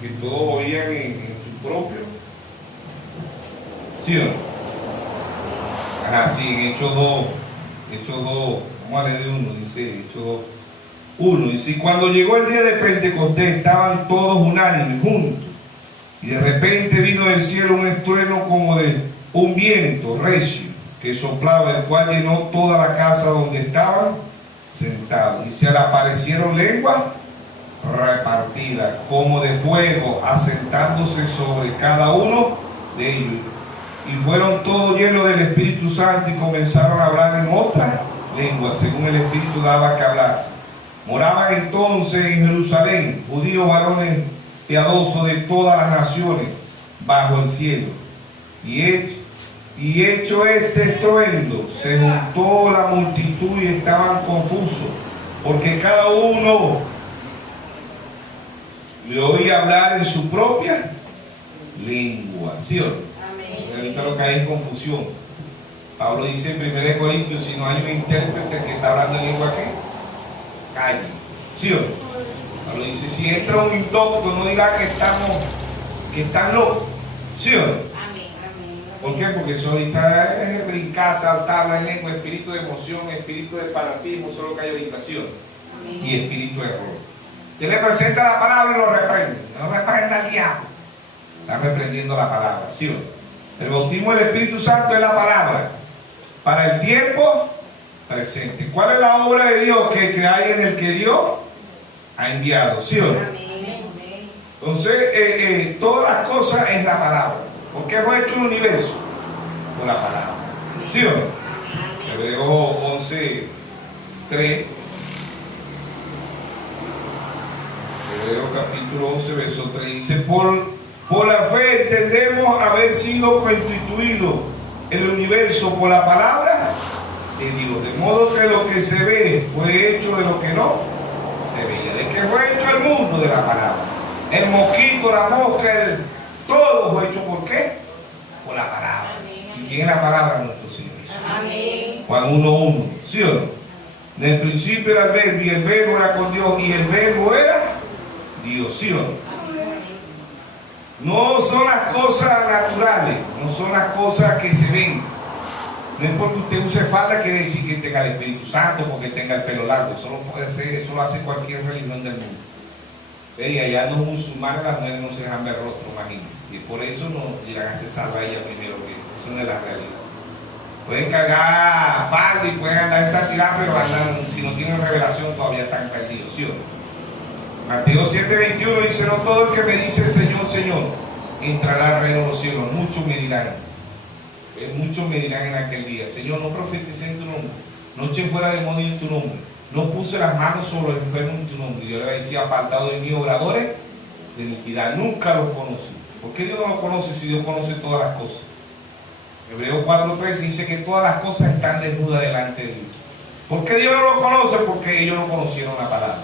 que todos oían en su propio. ¿Sí o no? Ahora sí, en Hechos 2, vamos a leer de 1, dice, Hechos 2, 1, dice, y cuando llegó el día de Pentecostés, estaban todos unánimes, juntos, y de repente vino del cielo un estruendo como de un viento recio, que soplaba, el cual llenó toda la casa donde estaban sentados, y se le aparecieron lenguas repartidas, como de fuego, asentándose sobre cada uno de ellos. Y fueron todos llenos del Espíritu Santo y comenzaron a hablar en otras lenguas, según el Espíritu daba que hablase. Moraban entonces en Jerusalén judíos varones piadosos de todas las naciones bajo el cielo. Y hecho este estruendo, se juntó la multitud y estaban confusos, porque cada uno le oía hablar en su propia lengua. ¿Sí o no? porque ahorita lo que hay es confusión. Pablo dice en 1 Corintios, si no hay un intérprete que está hablando en lengua, ¿qué? Calle. ¿Sí o no? Pablo dice, si entra un indocto, no dirá que están locos. ¿Sí o no? Amén. Amén. ¿Por qué? Porque eso ahorita es brincar, saltar la lengua, espíritu de emoción, espíritu de fanatismo, solo que hay agitación Amén. y espíritu de error. Usted le presenta la palabra y lo reprende. No reprenda al diablo. Está reprendiendo la palabra. ¿Sí o no? El bautismo del Espíritu Santo es la palabra para el tiempo presente. ¿Cuál es la obra de Dios que hay en el que Dios ha enviado? ¿Sí o no? Amén. Entonces, todas las cosas es la palabra. ¿Por qué fue hecho el universo? Por la palabra. ¿Sí o no? Hebreos 11, 3. Hebreos capítulo 11, verso 3 dice, por la fe entendemos haber sido constituido el universo por la palabra de Dios, de modo que lo que se ve fue hecho de lo que no se veía. ¿De qué fue hecho el mundo? De la palabra. El mosquito, la mosca, todo fue hecho ¿por qué? Por la palabra. ¿Y quién es la palabra? Nuestro Señor Jesús. Amén. Juan 1:1, ¿sí o no? En el principio era el verbo y el verbo era con Dios y el verbo era Dios, ¿sí o no? No son las cosas naturales, no son las cosas que se ven. No es porque usted use falda quiere decir que tenga el Espíritu Santo, porque tenga el pelo largo. Eso lo hace cualquier religión del mundo. Y allá los musulmanes, las mujeres no se dejan ver rostro, imagínense. Y por eso no llegan a ser salvas a ella primero, que eso no es la realidad. Pueden cargar falda y pueden andar en santidad, pero andan, si no tienen revelación todavía están perdidos, ¿sí o no? Mateo 7:21 dice, no todo el que me dice Señor, Señor, entrará al reino de los cielos. Muchos me dirán en aquel día, Señor, no profeticé en tu nombre, no eché fuera demonios en tu nombre, no puse las manos sobre los enfermos en tu nombre. Y Dios le decía, apartado de mí, obradores de iniquidad, nunca los conocí. ¿Por qué Dios no los conoce si Dios conoce todas las cosas? Hebreos 4:13 dice que todas las cosas están desnudas delante de Dios. ¿Por qué Dios no los conoce? Porque ellos no conocieron la palabra.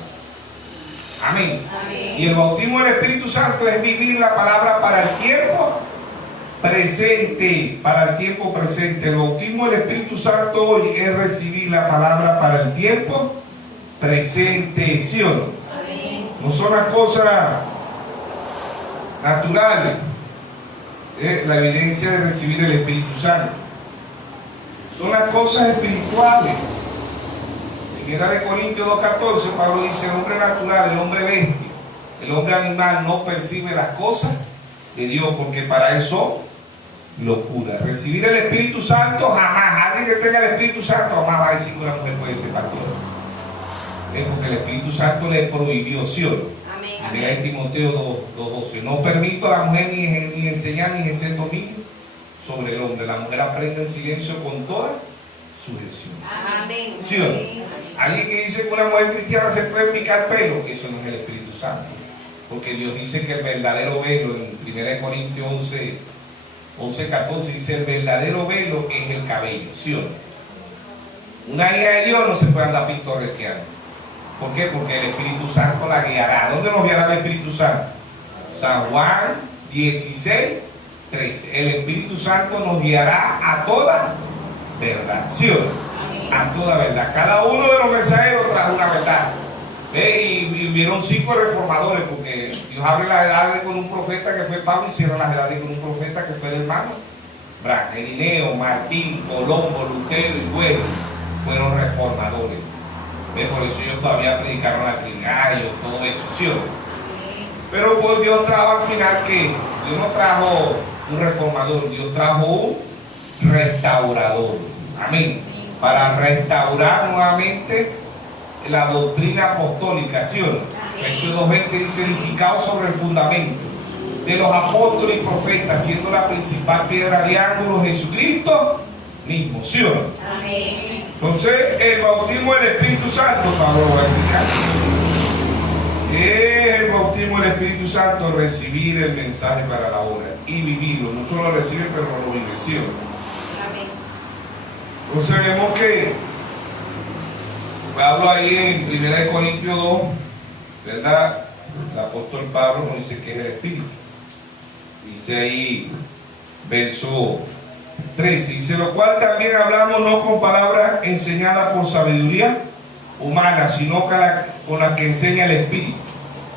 Amén. Amén. Y el bautismo del Espíritu Santo es vivir la palabra para el tiempo presente. Para el tiempo presente. El bautismo del Espíritu Santo hoy es recibir la palabra para el tiempo presente. ¿Sí o no? Amén. No son las cosas naturales. La evidencia de recibir el Espíritu Santo. Son las cosas espirituales. Primera de Corintios 2:14, Pablo dice, el hombre natural, el hombre bestia, el hombre animal no percibe las cosas de Dios porque para él son locura. Recibir el Espíritu Santo jamás, alguien que tenga el Espíritu Santo jamás va a decir que una mujer puede ser pastora. Es porque el Espíritu Santo le prohibió, ¿sí o no? Amén. Primera de Timoteo 2:12, no permito a la mujer ni enseñar ni ejercer dominio sobre el hombre. La mujer aprende en silencio con toda sujeción. Amén. ¿Sí o no? Alguien que dice que una mujer cristiana se puede picar pelo, eso no es el Espíritu Santo. Porque Dios dice que el verdadero velo, en 1 Corintios 11:14 dice, el verdadero velo es el cabello, ¿sí o no? Una hija de Dios no se puede andar pintorreteando. ¿Por qué? Porque el Espíritu Santo la guiará. ¿Dónde nos guiará el Espíritu Santo? San Juan 16:13. El Espíritu Santo nos guiará a toda verdad, ¿sí o no? A toda verdad. Cada uno de los mensajeros trajo una verdad. Y vieron 5 reformadores, porque Dios abre las edades con un profeta que fue Pablo y cierra las edades con un profeta que fue el hermano Branham. Irineo, Martín, Colombo, Lutero y Güell fueron reformadores. Por eso ellos todavía predicaron a Trinidad, todo eso, ¿sí o no? Pero pues Dios trajo al final que Dios no trajo un reformador, Dios trajo un restaurador. Amén. Para restaurar nuevamente la doctrina apostólica, ¿sí o no? Efesios 2:20 dice, edificado sobre el fundamento de los apóstoles y profetas, siendo la principal piedra de ángulo Jesucristo mismo, ¿sí o no? Amén. Entonces, el bautismo del Espíritu Santo, Pablo lo va a explicar. ¿Qué es el bautismo del Espíritu Santo? Recibir el mensaje para la obra y vivirlo. Muchos lo reciben, pero no lo viven, ¿sí o no? Entonces vemos que Pablo ahí en 1 Corintios 2, ¿verdad? El apóstol Pablo nos dice que es el Espíritu. Dice ahí verso 13. Dice, lo cual también hablamos no con palabras enseñadas por sabiduría humana, sino con la que enseña el Espíritu,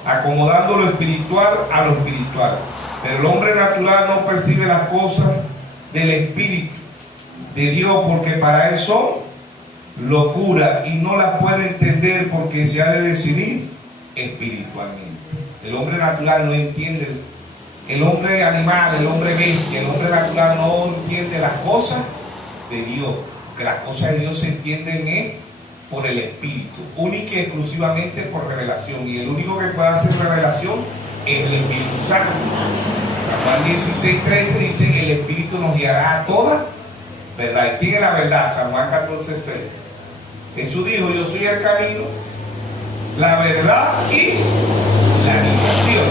acomodando lo espiritual a lo espiritual. Pero el hombre natural no percibe las cosas del Espíritu de Dios, porque para él son locura y no las puede entender, porque se ha de decidir espiritualmente. El hombre natural no entiende, el hombre animal, el hombre bestia, el hombre natural no entiende las cosas de Dios, que las cosas de Dios se entienden por el Espíritu, única y exclusivamente por revelación, y el único que puede hacer revelación es el Espíritu Santo. Juan 16:13 dice, el Espíritu nos guiará a toda verdad. ¿Y quién es la verdad? San Juan 14:6. Jesús dijo, yo soy el camino, la verdad y la liberación.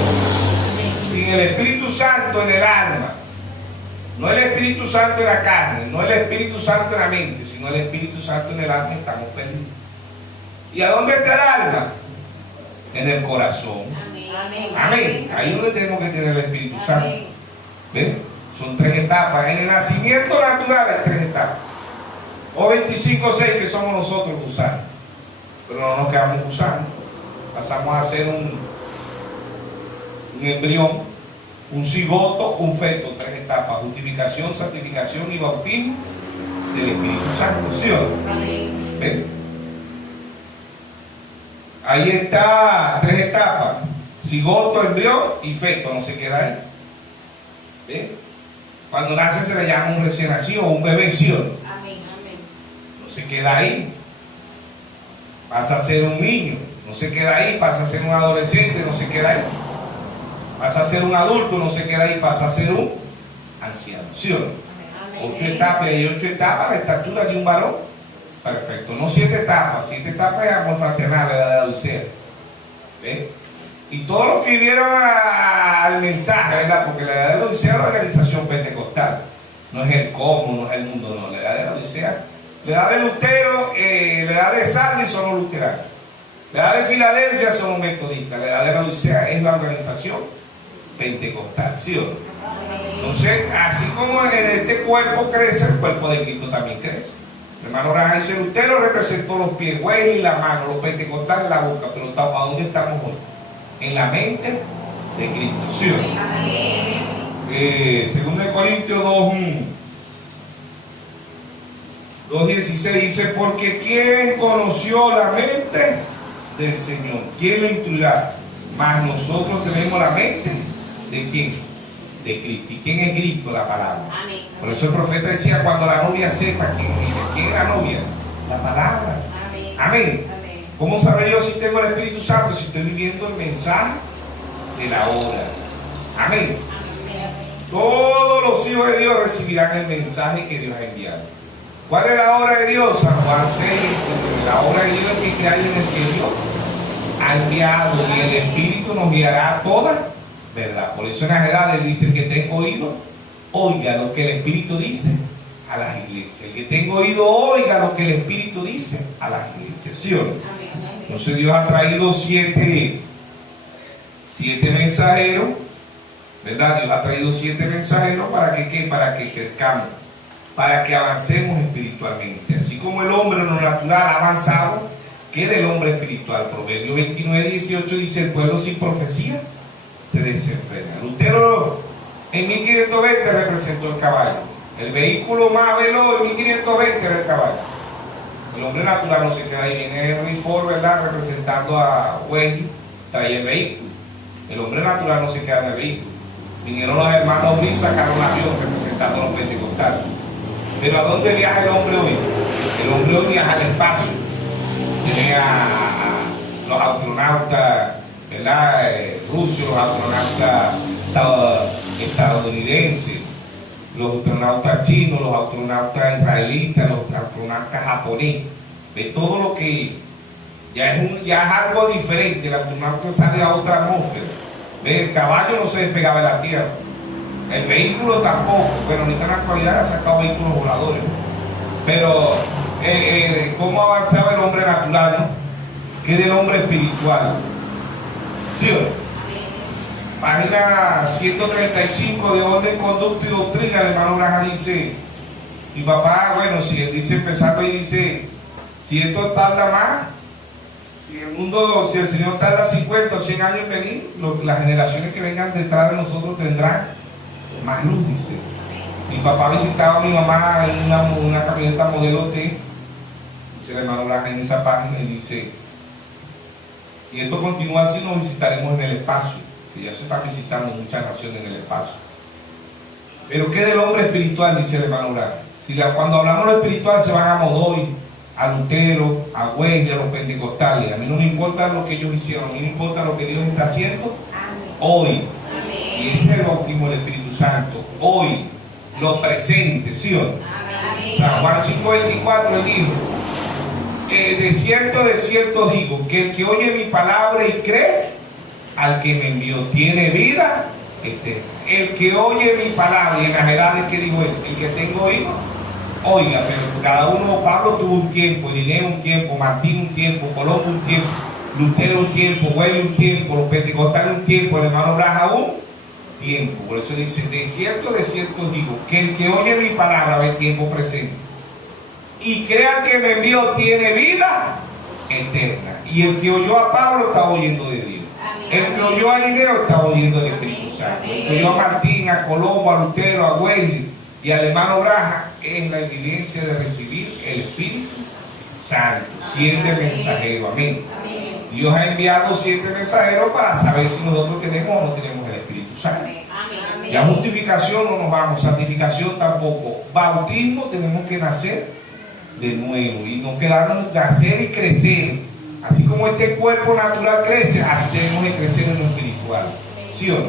Sin el Espíritu Santo en el alma, no el Espíritu Santo en la carne, no el Espíritu Santo en la mente, sino el Espíritu Santo en el alma, estamos perdidos. ¿Y a dónde está el alma? En el corazón. Amén. Amén. Ahí es donde tenemos que tener el Espíritu Santo. ¿Ven? Son 3 etapas. En el nacimiento natural hay 3 etapas. O 25:6 que somos nosotros gusanos. Pero no nos quedamos gusanos. Pasamos a ser un embrión, un cigoto, un feto. 3 etapas: justificación, santificación y bautismo del Espíritu Santo. ¿Sí o no? Amén. ¿Ven? Ahí está 3 etapas: cigoto, embrión y feto. No se queda ahí. ¿Ven? Cuando nace se le llama un recién nacido o un bebé. ¿Sí o no? Amén. No se queda ahí, pasa a ser un niño. No se queda ahí, pasa a ser un adolescente. No se queda ahí, pasa a ser un adulto. No se queda ahí, pasa a ser un anciano. ¿Sí o no? Amén. 8 etapas, y 8 etapas la estatura de un varón perfecto. No 7 etapas. 7 etapas es amor fraternal, la edad de la Odisea. ¿Ven? Y todos los que vivieron al mensaje, ¿verdad? Porque la edad de la Odisea es la organización pentecostal. No es el cosmos, no es el mundo, no. La edad de la Odisea, la edad de Lutero, la edad de Sardi son los luteranos. La edad de Filadelfia son los metodistas. La edad de la Odisea es la organización pentecostal. ¿Sí o no? Entonces, así como en este cuerpo crece, el cuerpo de Cristo también crece. El hermano Branham dice, Lutero representó los pies, Wesley la mano, los pentecostales la boca, pero ¿para dónde estamos hoy? En la mente de Cristo. ¿Sí o no? Amén. Segundo de Corintios 2:16 dice, porque ¿quién conoció la mente del Señor? ¿Quién lo instruirá? Mas nosotros tenemos la mente ¿de quién? De Cristo. ¿Y quién es Cristo? La palabra. Amén. Por eso el profeta decía, cuando la novia sepa quién vive. ¿Quién es la novia? La palabra. Amén. Amén. Amén. ¿Cómo sabré yo si tengo el Espíritu Santo? Si estoy viviendo el mensaje de la hora. Amén. Todos los hijos de Dios recibirán el mensaje que Dios ha enviado. ¿Cuál es la obra de Dios? San Juan 6, la obra de Dios es que hay en el que Dios ha enviado, y el Espíritu nos guiará a toda verdad. Por eso en las edades dice: el que tenga oído, oiga lo que el Espíritu dice a las iglesias. El que tenga oído, oiga lo que el Espíritu dice a las iglesias. ¿Sí o no? Entonces Dios ha traído siete mensajeros, ¿verdad? Dios ha traído 7 mensajeros para que ¿qué? Para que crezcamos, para que avancemos espiritualmente. Así como el hombre en lo natural ha avanzado, ¿qué del hombre espiritual? Proverbio 29:18 dice: el pueblo sin profecía se desenfrena. Lutero en 1520 representó el caballo. El vehículo más veloz en 1520 era el caballo. El hombre natural no se queda ahí. Viene Henry Ford, ¿verdad? Representando a Wesley, trae el vehículo. El hombre natural no se queda en el vehículo. Vinieron los hermanos Uri, sacaron la avión representando a los pentecostales. Pero ¿a dónde viaja el hombre hoy? El hombre hoy viaja al espacio. Tiene a los astronautas, ¿verdad? Rusos, los astronautas estadounidenses, los astronautas chinos, los astronautas israelitas, los astronautas japoneses. De todo lo que ya es algo diferente. El astronauta sale a otra atmósfera. El caballo no se despegaba de la tierra, el vehículo tampoco. Bueno, ahorita en la actualidad ha sacado vehículos voladores, pero ¿cómo avanzaba el hombre natural, no? ¿Qué del hombre espiritual? ¿Sí o no? página 135 de Orden, Conducta y Doctrina de hermano Branham dice, mi papá, bueno, si él dice, empezando ahí dice, si esto tarda más, si el mundo, si el Señor tarda 50 o 100 años en venir, las generaciones que vengan detrás de nosotros tendrán más luz, dice. Mi papá visitaba a mi mamá en una camioneta modelo T, dice el hermano Branham en esa página, y dice, si esto continúa así, nos visitaremos en el espacio, que ya se están visitando muchas naciones en el espacio. Pero ¿qué del hombre espiritual? Dice el hermano Branham. Cuando hablamos de lo espiritual se van a Modoy, a Lutero, a Wesley, a los pentecostales. A mí no me importa lo que ellos hicieron, a mí me importa lo que Dios está haciendo hoy. Y ese es el bautismo del Espíritu Santo, hoy, lo presente, ¿sí o no? San Juan 5:24 él dijo, de cierto digo, que el que oye mi palabra y cree al que me envió tiene vida eterna. El que oye mi palabra, y en las edades que dijo él, el que tengo hijos, oiga, pero cada uno, Pablo tuvo un tiempo, Irineo un tiempo, Martín un tiempo, Colombo un tiempo, Lutero un tiempo, Wesley un tiempo, los pentecostales un tiempo, el hermano Branham un tiempo. Por eso dice, de cierto digo, que el que oye mi palabra ve tiempo presente y crea que me envió tiene vida eterna. Y el que oyó a Pablo está oyendo de Dios. El que oyó a Irineo está oyendo del Espíritu Santo. El que oyó a Martín, a Colombo, a Lutero, a Wesley y al hermano Branham es la evidencia de recibir el Espíritu Santo. 7 mensajeros, amén. Dios ha enviado 7 mensajeros para saber si nosotros tenemos o no tenemos el Espíritu Santo. Ya justificación no nos vamos, santificación tampoco. Bautismo tenemos que nacer de nuevo y no quedarnos, nacer y crecer. Así como este cuerpo natural crece, así tenemos que crecer en lo espiritual. ¿Sí o no?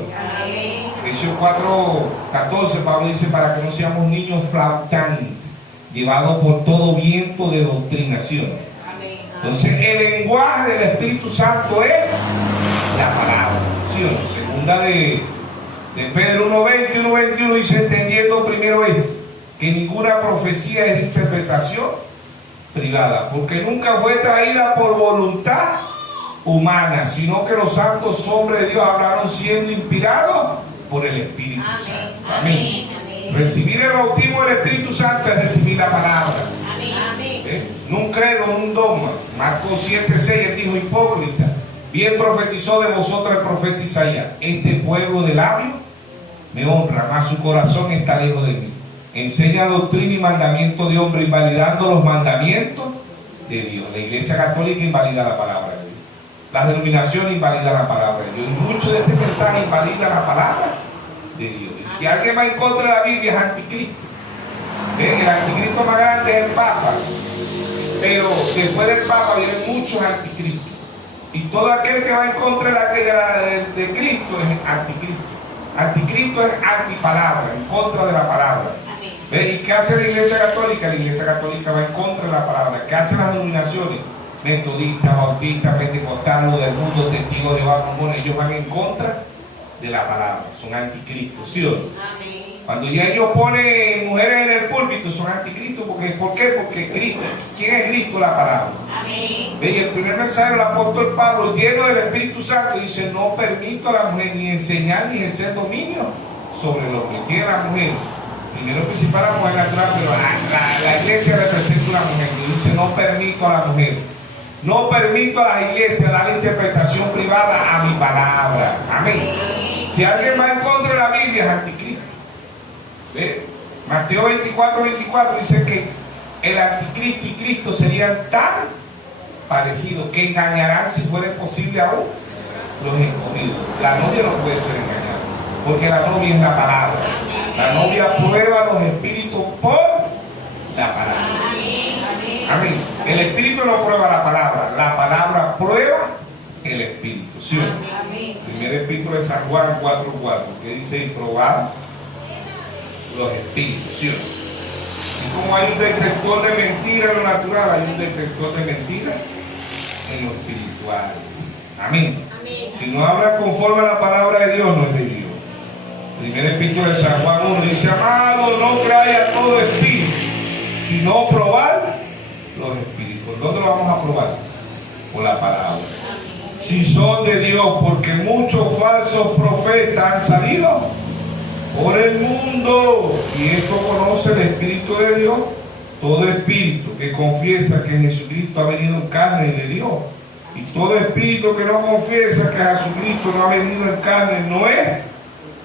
Efesios 4:14, Pablo dice, para que no seamos niños flautantes, llevados por todo viento de doctrinación. Entonces, el lenguaje del Espíritu Santo es la palabra. ¿Sí o no? Segunda de Pedro 1:20 y 1:21 dice, entendiendo primero esto, que ninguna profecía es de interpretación privada, porque nunca fue traída por voluntad humana, sino que los santos hombres de Dios hablaron siendo inspirados por el Espíritu Santo. Amén. Recibir el bautismo del Espíritu Santo es recibir la palabra. No un credo, no un dogma. Marcos 7:6 él dijo, hipócrita, bien profetizó de vosotros el profeta Isaías, este pueblo de labios me honra, mas su corazón está lejos de mí. Enseña doctrina y mandamiento de hombre, invalidando los mandamientos de Dios. La Iglesia Católica invalida la palabra de Dios. Las denominaciones invalidan la palabra de Dios. Y mucho de este mensaje invalida la palabra de Dios. Y si alguien va en contra de la Biblia es anticristo. El anticristo más grande es el Papa. Pero después del Papa vienen muchos anticristos. Y todo aquel que va en contra de Cristo es anticristo. Anticristo es antipalabra, en contra de la palabra. ¿Y qué hace la Iglesia Católica? La Iglesia Católica va en contra de la palabra. ¿Qué hacen las denominaciones? Metodistas, bautistas, pentecostales, del mundo, testigos de Jehová, mormones, ellos van en contra de la palabra, son anticristos, ¿sí o no? Cuando ya ellos ponen mujeres en el púlpito, son anticristos, ¿por qué? Porque Cristo, ¿quién es Cristo? La palabra. Y el primer mensaje del apóstol Pablo, lleno del Espíritu Santo, dice, no permito a la mujer ni enseñar ni ejercer dominio sobre lo que tiene la mujer. Primero principal la mujer natural, pero la iglesia representa una mujer. Y dice, no permito a la mujer, no permito a las iglesias dar interpretación privada a mi palabra. Amén. Si alguien va en contra de la Biblia es anticristo. ¿Ve? Mateo 24:24 dice que el anticristo y Cristo serían tan parecidos que engañarán, si fuera posible aún, los escogidos. La novia no puede ser engañada, porque la novia es la palabra. La novia prueba los espíritus por la palabra. Amén. El espíritu no prueba la palabra prueba el espíritu. ¿Sí? Primer epístola de San Juan 4:4, que dice, probar los espíritus. ¿Sí? Y como hay un detector de mentira en lo natural, hay un detector de mentira en lo espiritual. Amén. Si no habla conforme a la palabra de Dios, no es de Dios. Primera epístola de San Juan 1 dice, amado, no creáis a todo espíritu, sino probar los espíritus. ¿Por dónde lo vamos a probar? Por la palabra. si son de Dios, porque muchos falsos profetas han salido por el mundo. Y esto conoce el Espíritu de Dios. Todo espíritu que confiesa que Jesucristo ha venido en carne de Dios. Y todo espíritu que no confiesa que Jesucristo no ha venido en carne no es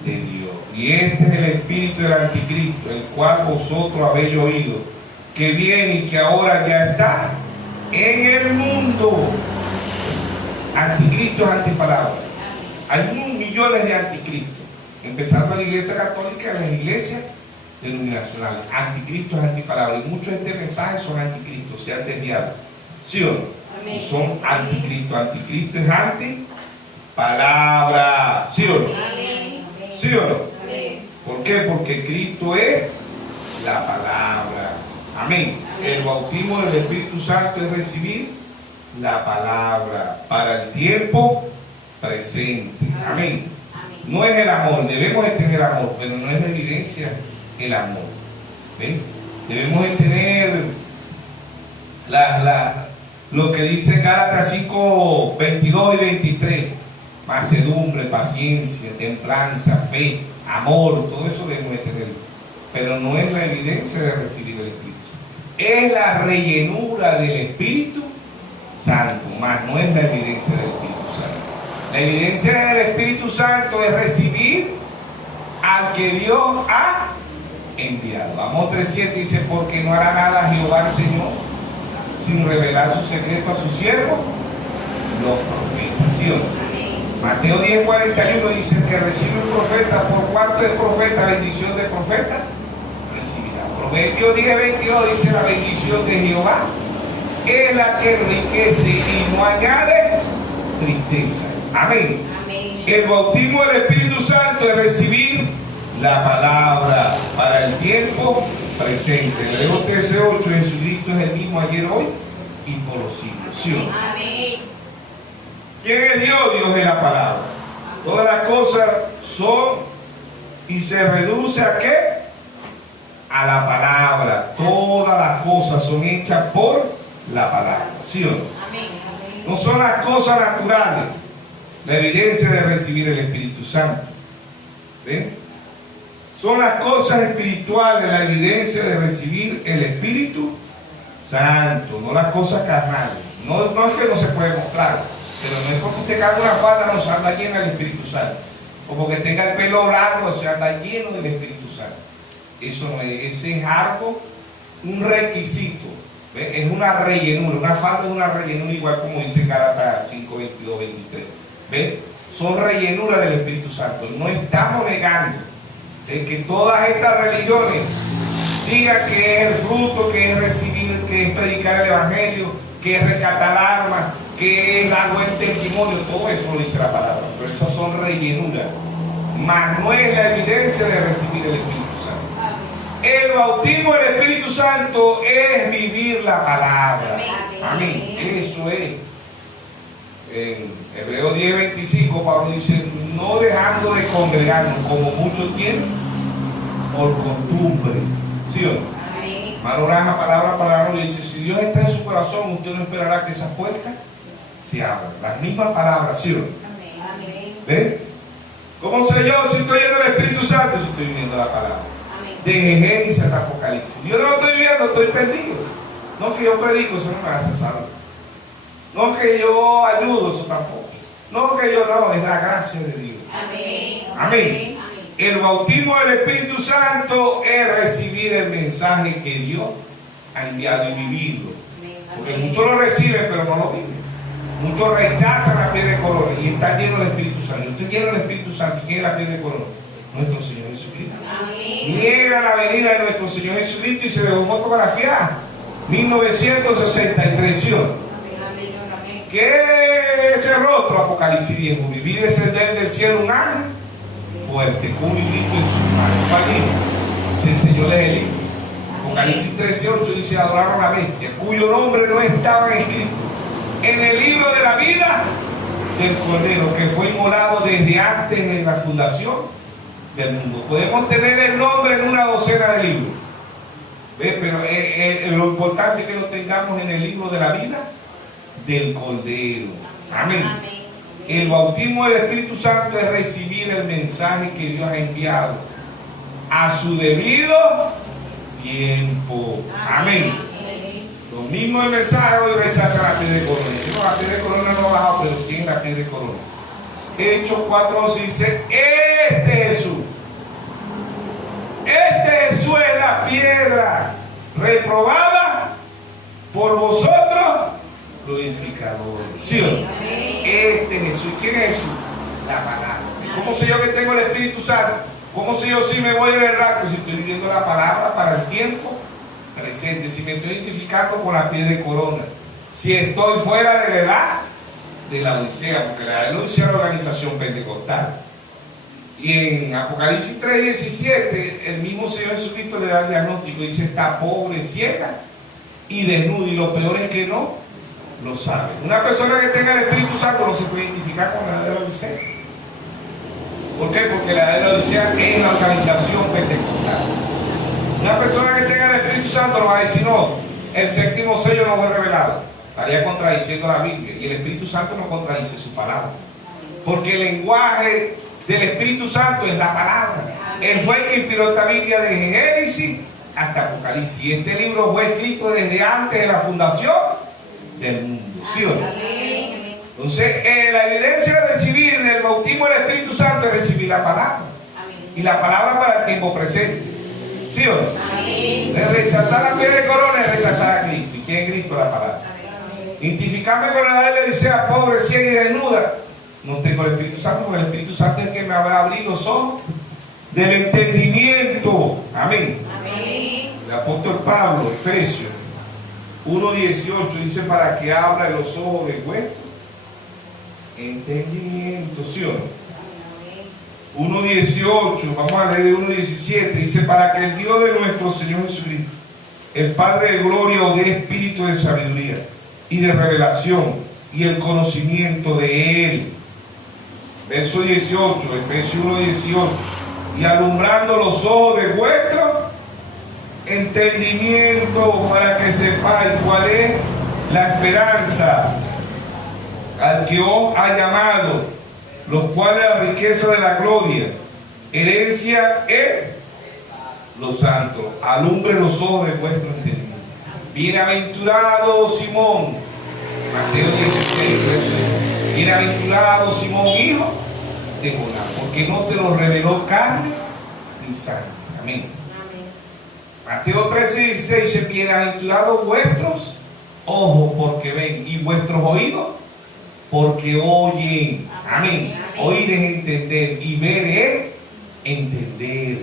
de Dios. Y este es el espíritu del anticristo, el cual vosotros habéis oído, que viene y que ahora ya está en el mundo. Anticristo es antipalabra. Hay millones de anticristos, empezando en la iglesia católica, en las iglesias denominacionales. Anticristo es antipalabra. Y muchos de este mensaje son anticristos, se han desviado. ¿Sí o no? Amén. Son anticristo. Anticristo es antipalabra. ¿Sí o no? Amén. ¿Sí o no? Amén. ¿Por qué? Porque Cristo es la palabra. Amén. El bautismo del Espíritu Santo es recibir la palabra para el tiempo presente. Amén. No es el amor, debemos de tener amor, pero no es la evidencia el amor. ¿Ven? Debemos de tener lo que dice Gálatas 5, 22 y 23. Mansedumbre, paciencia, templanza, fe, amor, todo eso debemos de tenerlo. Pero no es la evidencia de recibir el Espíritu. Es la rellenura del Espíritu Santo, más no es la evidencia del Espíritu Santo. La evidencia del Espíritu Santo es recibir al que Dios ha enviado. Amós 3:7 dice, porque no hará nada Jehová el Señor sin revelar su secreto a sus siervos, los profetas. ¿Sí o no? Mateo 10:41 dice que recibe un profeta, por cuanto es profeta, bendición de profeta recibirá. Proverbio 10:22 dice, la bendición de Jehová es la que enriquece y no añade tristeza. Amén. Amén. El bautismo del Espíritu Santo es recibir la palabra para el tiempo presente. Hebreos 13:8, Jesucristo es el mismo ayer, hoy y por los siglos. ¿Sí o no? Amén. ¿Quién es Dios? Dios es la palabra. Todas las cosas son y se reduce a ¿qué? A la palabra. Todas las cosas son hechas por la palabra. ¿Sí o no? Amén. No son las cosas naturales la evidencia de recibir el Espíritu Santo. ¿Ven? Son las cosas espirituales la evidencia de recibir el Espíritu Santo, no las cosas carnales. No es que no se puede mostrar, pero no es porque usted carga una falda no se anda lleno del Espíritu Santo, o porque tenga el pelo largo se anda lleno del Espíritu Santo. Eso no es, ese es algo, un requisito. ¿Ven? Es una rellenura, una falda es una rellenura, igual como dice Gálatas 5, 22, 23. ¿Ven? Son rellenuras del Espíritu Santo. No estamos negando de que todas estas religiones digan que es el fruto, que es recibir, que es predicar el Evangelio, que es rescatar almas, que es dar buen testimonio. Todo eso lo dice la palabra, pero eso son rellenuras, mas no es la evidencia de recibir el Espíritu Santo. El bautismo del Espíritu Santo es vivir la palabra. Amén. Eso es. En Hebreos 10:25 Pablo dice, no dejando de congregarnos como muchos tienen por costumbre. ¿Sí o no? Amén. Manoraja, palabra para gloria, dice, si Dios está en su corazón, usted no esperará que esas puertas se abran. Las mismas palabras. ¿Sí o no? Amén. ¿Ven? ¿Cómo sé yo si estoy viendo el Espíritu Santo? Si estoy viviendo la palabra. Amén. De Génesis hasta Apocalipsis. Yo no lo estoy viendo, estoy perdido. No que yo predico, eso no me hace salvo. No que yo ayudo, eso tampoco. No que yo no, es la gracia de Dios. Amén. Amén. El bautismo del Espíritu Santo es recibir el mensaje que Dios ha enviado y vivirlo. Porque muchos lo reciben, pero no lo viven. Muchos rechazan la piedra de corona y están llenos del Espíritu Santo. Usted quiere el Espíritu Santo y quiere la piedra de corona. Nuestro Señor Jesucristo. Amén. Niega la venida de nuestro Señor Jesucristo y se dejó fotografiar. 1963. ¿Sí o no? ¿Qué es ese rostro? Apocalipsis 10. Vi descender del cielo un ángel fuerte, con un librito en sus manos. ¿Cuál se enseñó a leer el libro? Apocalipsis 13:8 dice, adoraron a la bestia, cuyo nombre no estaba escrito en el libro de la vida del Cordero, que fue inmolado desde antes de la fundación del mundo. Podemos tener el nombre en una docena de libros, ¿ves? Pero lo importante es que lo tengamos en el libro de la vida del Cordero. Amén. Amén. El bautismo del Espíritu Santo es recibir el mensaje que Dios ha enviado a su debido tiempo. Amén. Lo mismo el mensaje hoy rechaza la piedra de corona. No, la piedra de corona no ha bajado, pero tiene la piedra de corona. Hechos 4:11 dice, este Jesús es la piedra reprobada por vosotros, glorificadores. ¿Sí o no? Este Jesús, ¿quién es Jesús? La palabra. ¿Cómo sé yo que tengo el Espíritu Santo? ¿Cómo sé yo si me voy en el rato? Si estoy viviendo la palabra para el tiempo presente, si me estoy identificando con la piedra de corona, si estoy fuera de la edad de la Odisea, porque la edad de la Odisea es la organización pentecostal. Y en Apocalipsis 3:17, el mismo Señor Jesucristo le da el diagnóstico y dice: está pobre, ciega y desnuda, y lo peor es que no lo sabe. Una persona que tenga el Espíritu Santo no se puede identificar con la edad de la Odisea. ¿Por qué? Porque la edad de la Odisea es la organización pentecostal. Una persona que tenga el Espíritu Santo no va a decir: no, el séptimo sello no fue revelado. Estaría contradiciendo la Biblia, y el Espíritu Santo no contradice su palabra, porque el lenguaje del Espíritu Santo es la palabra. Él fue el que inspiró esta Biblia desde Génesis hasta Apocalipsis, y este libro fue escrito desde antes de la fundación del mundo. ¿Sí o no? Entonces, la evidencia de recibir el bautismo del Espíritu Santo es recibir la palabra, y la palabra para el tiempo presente. ¿Sí o no? El rechazar la piedra de corona es rechazar a Cristo. ¿Y quién es Cristo? La palabra. Identificarme con la edad de Odisea, pobre, ciega y desnuda, no tengo el Espíritu Santo, porque el Espíritu Santo es el que me va a abrir los ojos del entendimiento. Amén. Amén. El apóstol Pablo, Efesios 1:18, dice: para que abra los ojos de vuestro entendimiento. ¿Sí o no? 1:18, vamos a leer de 1:17, dice: para que el Dios de nuestro Señor Jesucristo, el Padre de gloria, os dé espíritu de sabiduría y de revelación y el conocimiento de Él. Verso 18, Efesios 1:18, y alumbrando los ojos de vuestro entendimiento, para que sepáis cuál es la esperanza al que os ha llamado, los cuales la riqueza de la gloria, herencia en los santos. Alumbre los ojos de vuestro entendimiento. Bienaventurado Simón, Mateo 16, verso 16. Bienaventurado Simón, hijo de Jonás, porque no te lo reveló carne ni sangre. Amén. Mateo 13:16 dice: bienaventurados vuestros ojos porque ven, y vuestros oídos porque oyen. Amén. Oír es entender, y ver es entender.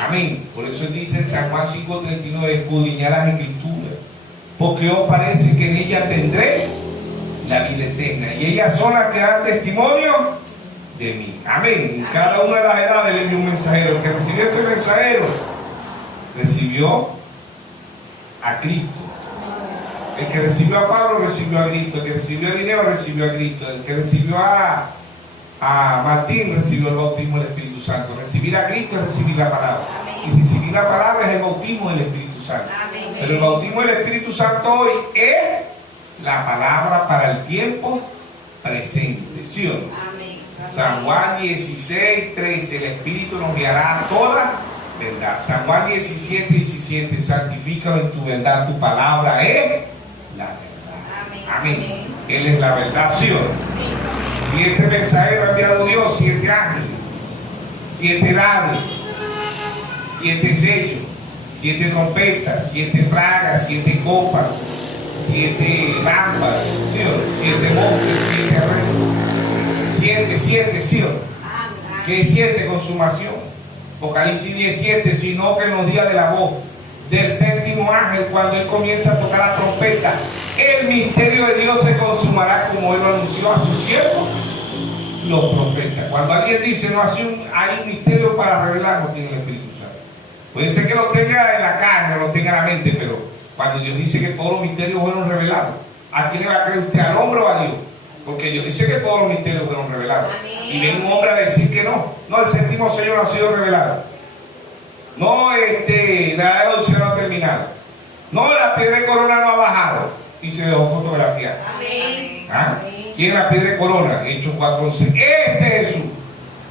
Amén. Por eso dice en San Juan 5:39: escudriñad las Escrituras, porque os parece que en ellas tendré la vida eterna, y ellas son las que dan testimonio de mí. Amén. En cada una de las edades le envió un mensajero. El que recibió ese mensajero recibió a Cristo. El que recibió a Pablo recibió a Cristo. El que recibió a Irineo recibió a Cristo. El que recibió a Martín recibió el bautismo del Espíritu Santo. Recibir a Cristo es recibir la palabra. Y recibir la palabra es el bautismo del Espíritu Santo. Pero el bautismo del Espíritu Santo hoy es la palabra para el tiempo presente. ¿Sí o no? San Juan 16:13: el Espíritu nos guiará a toda verdad. San Juan 17:17: santifícalo en tu verdad, tu palabra es la verdad. Amén. Él es la verdad. ¿Sí o no? Si este mensajero ha enviado Dios 7 ángeles, 7 edades, 7 sellos, 7 trompetas, 7 plagas, 7 copas, 7 lámparas, ¿sí o no? 7 montes, 7 reinos, 7, ¿sí o no? ¿Qué es 7? Consumación. Apocalipsis 17: sino que en los días de la voz del séptimo ángel, cuando él comienza a tocar la trompeta, el misterio de Dios se consumará, como él lo anunció a sus siervos, los profetas. Cuando alguien dice no hay un misterio para revelar, no tiene el Espíritu Santo. Puede ser que lo tenga en la carne, lo tenga en la mente, pero cuando Dios dice que todos los misterios fueron revelados, ¿a quién le va a creer usted? ¿Al hombre o a Dios? Porque Dios dice que todos los misterios fueron revelados. Y viene un hombre a decir que no. No, el séptimo sello no ha sido revelado. No, la edad de Odisea no ha terminado. No, la piedra de corona no ha bajado. Y se dejó fotografiar. Amén. ¿Ah? ¿Quién la pide de corona? Hechos 4:11. Este es Jesús.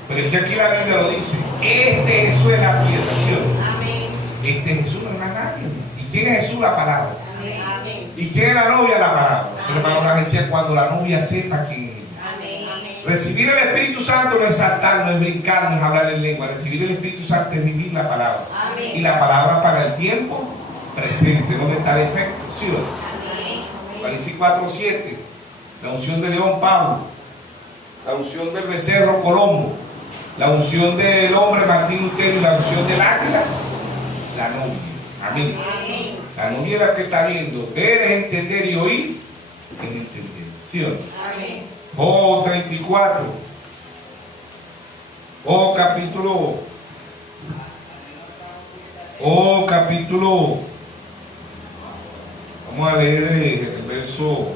Pero es que aquí la Biblia lo dice. Este Jesús es la piedra. ¿Sí? Amén. Este Jesús no es más nadie. ¿Y quién es Jesús? La palabra. Amén. ¿Y quién es la novia? La palabra. Eso le van a decir cuando la novia sepa quién es. Amén. Recibir el Espíritu Santo no es saltar, no es brincar, no es hablar en lengua. Recibir el Espíritu Santo es vivir la palabra. Amén. Y la palabra para el tiempo presente, donde está el efecto. ¿Sí? Amén. Apocalipsis 4:7. La unción de León Pablo. La unción del becerro Colombo. La unción del hombre Martín Lutero y la unción del águila. La novia. Amén. Amén. La novia es la que está viendo. Ver es entender y oír es entender. ¿Sí o no? Amén. Oh, 34. Oh, capítulo. Vamos a leer el verso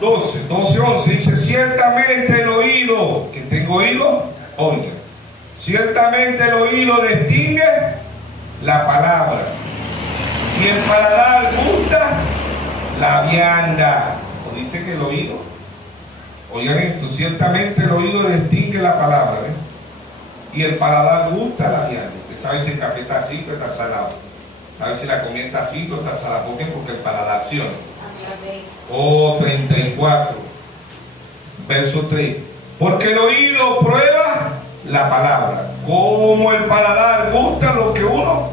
11. Dice: ciertamente el oído, que tengo oído, oiga. Ciertamente el oído distingue la palabra, y el paladar gusta la vianda. O dice que el oído, oigan esto, ciertamente el oído distingue la palabra, y el paladar gusta la vianda. Usted sabe si el café está así o está salado, sabe si la comida está así o está salada. ¿Por qué? Porque el paladar acciona. Amén. Oh, 34, verso 3. Porque el oído prueba la palabra, como el paladar gusta lo que uno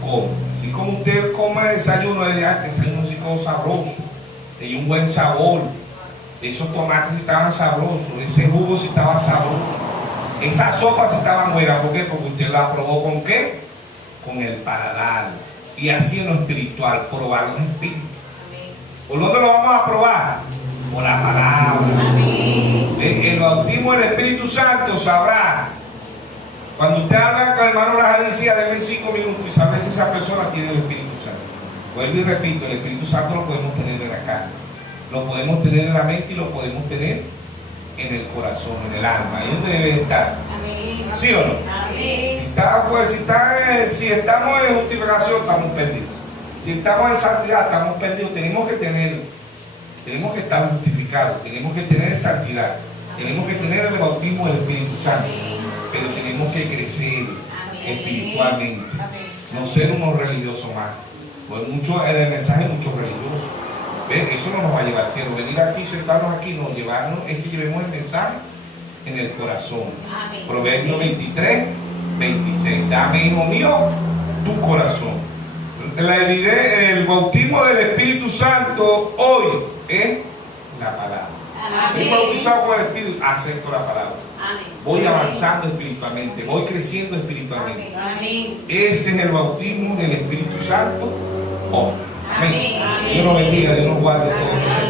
come. Así como usted come desayuno, le dice: este desayuno sí quedó sabroso, tenía un buen sabor, esos tomates sí estaban sabrosos, ese jugo sí estaba sabroso, esa sopa sí estaba buena. ¿Por qué? Porque usted la probó ¿con qué? Con el paladar. Y así en lo espiritual, probar un espíritu. ¿Por dónde lo vamos a probar? Por la palabra. Amén. El bautismo del Espíritu Santo sabrá. Cuando usted habla con el hermano Lajadencia, denle 5 minutos y sabrá si esa persona tiene el Espíritu Santo. Vuelvo y repito, el Espíritu Santo lo podemos tener en la carne, lo podemos tener en la mente y lo podemos tener en el corazón, en el alma. Ahí es donde debe estar. Amén. ¿Sí o no? Amén. Si estamos en justificación, estamos perdidos. Si estamos en santidad, estamos perdidos. Tenemos que estar justificados, tenemos que tener santidad, tenemos que tener el bautismo del Espíritu Santo, pero tenemos que crecer espiritualmente, no ser unos religiosos más. Pues en el mensaje hay muchos religiosos. ¿Ven? Eso no nos va a llevar al cielo. Venir aquí, sentarnos aquí, no, llevarnos, es que llevemos el mensaje en el corazón. Amén. Proverbios 23:26. Dame, hijo mío, tu corazón. El bautismo del Espíritu Santo hoy es la palabra. Amén. Estoy bautizado con el Espíritu, acepto la palabra. Amén. Voy avanzando espiritualmente, voy creciendo espiritualmente. Amén. Ese es el bautismo del Espíritu Santo hoy. Amén. Amén. Dios nos bendiga, Dios nos guarde todos.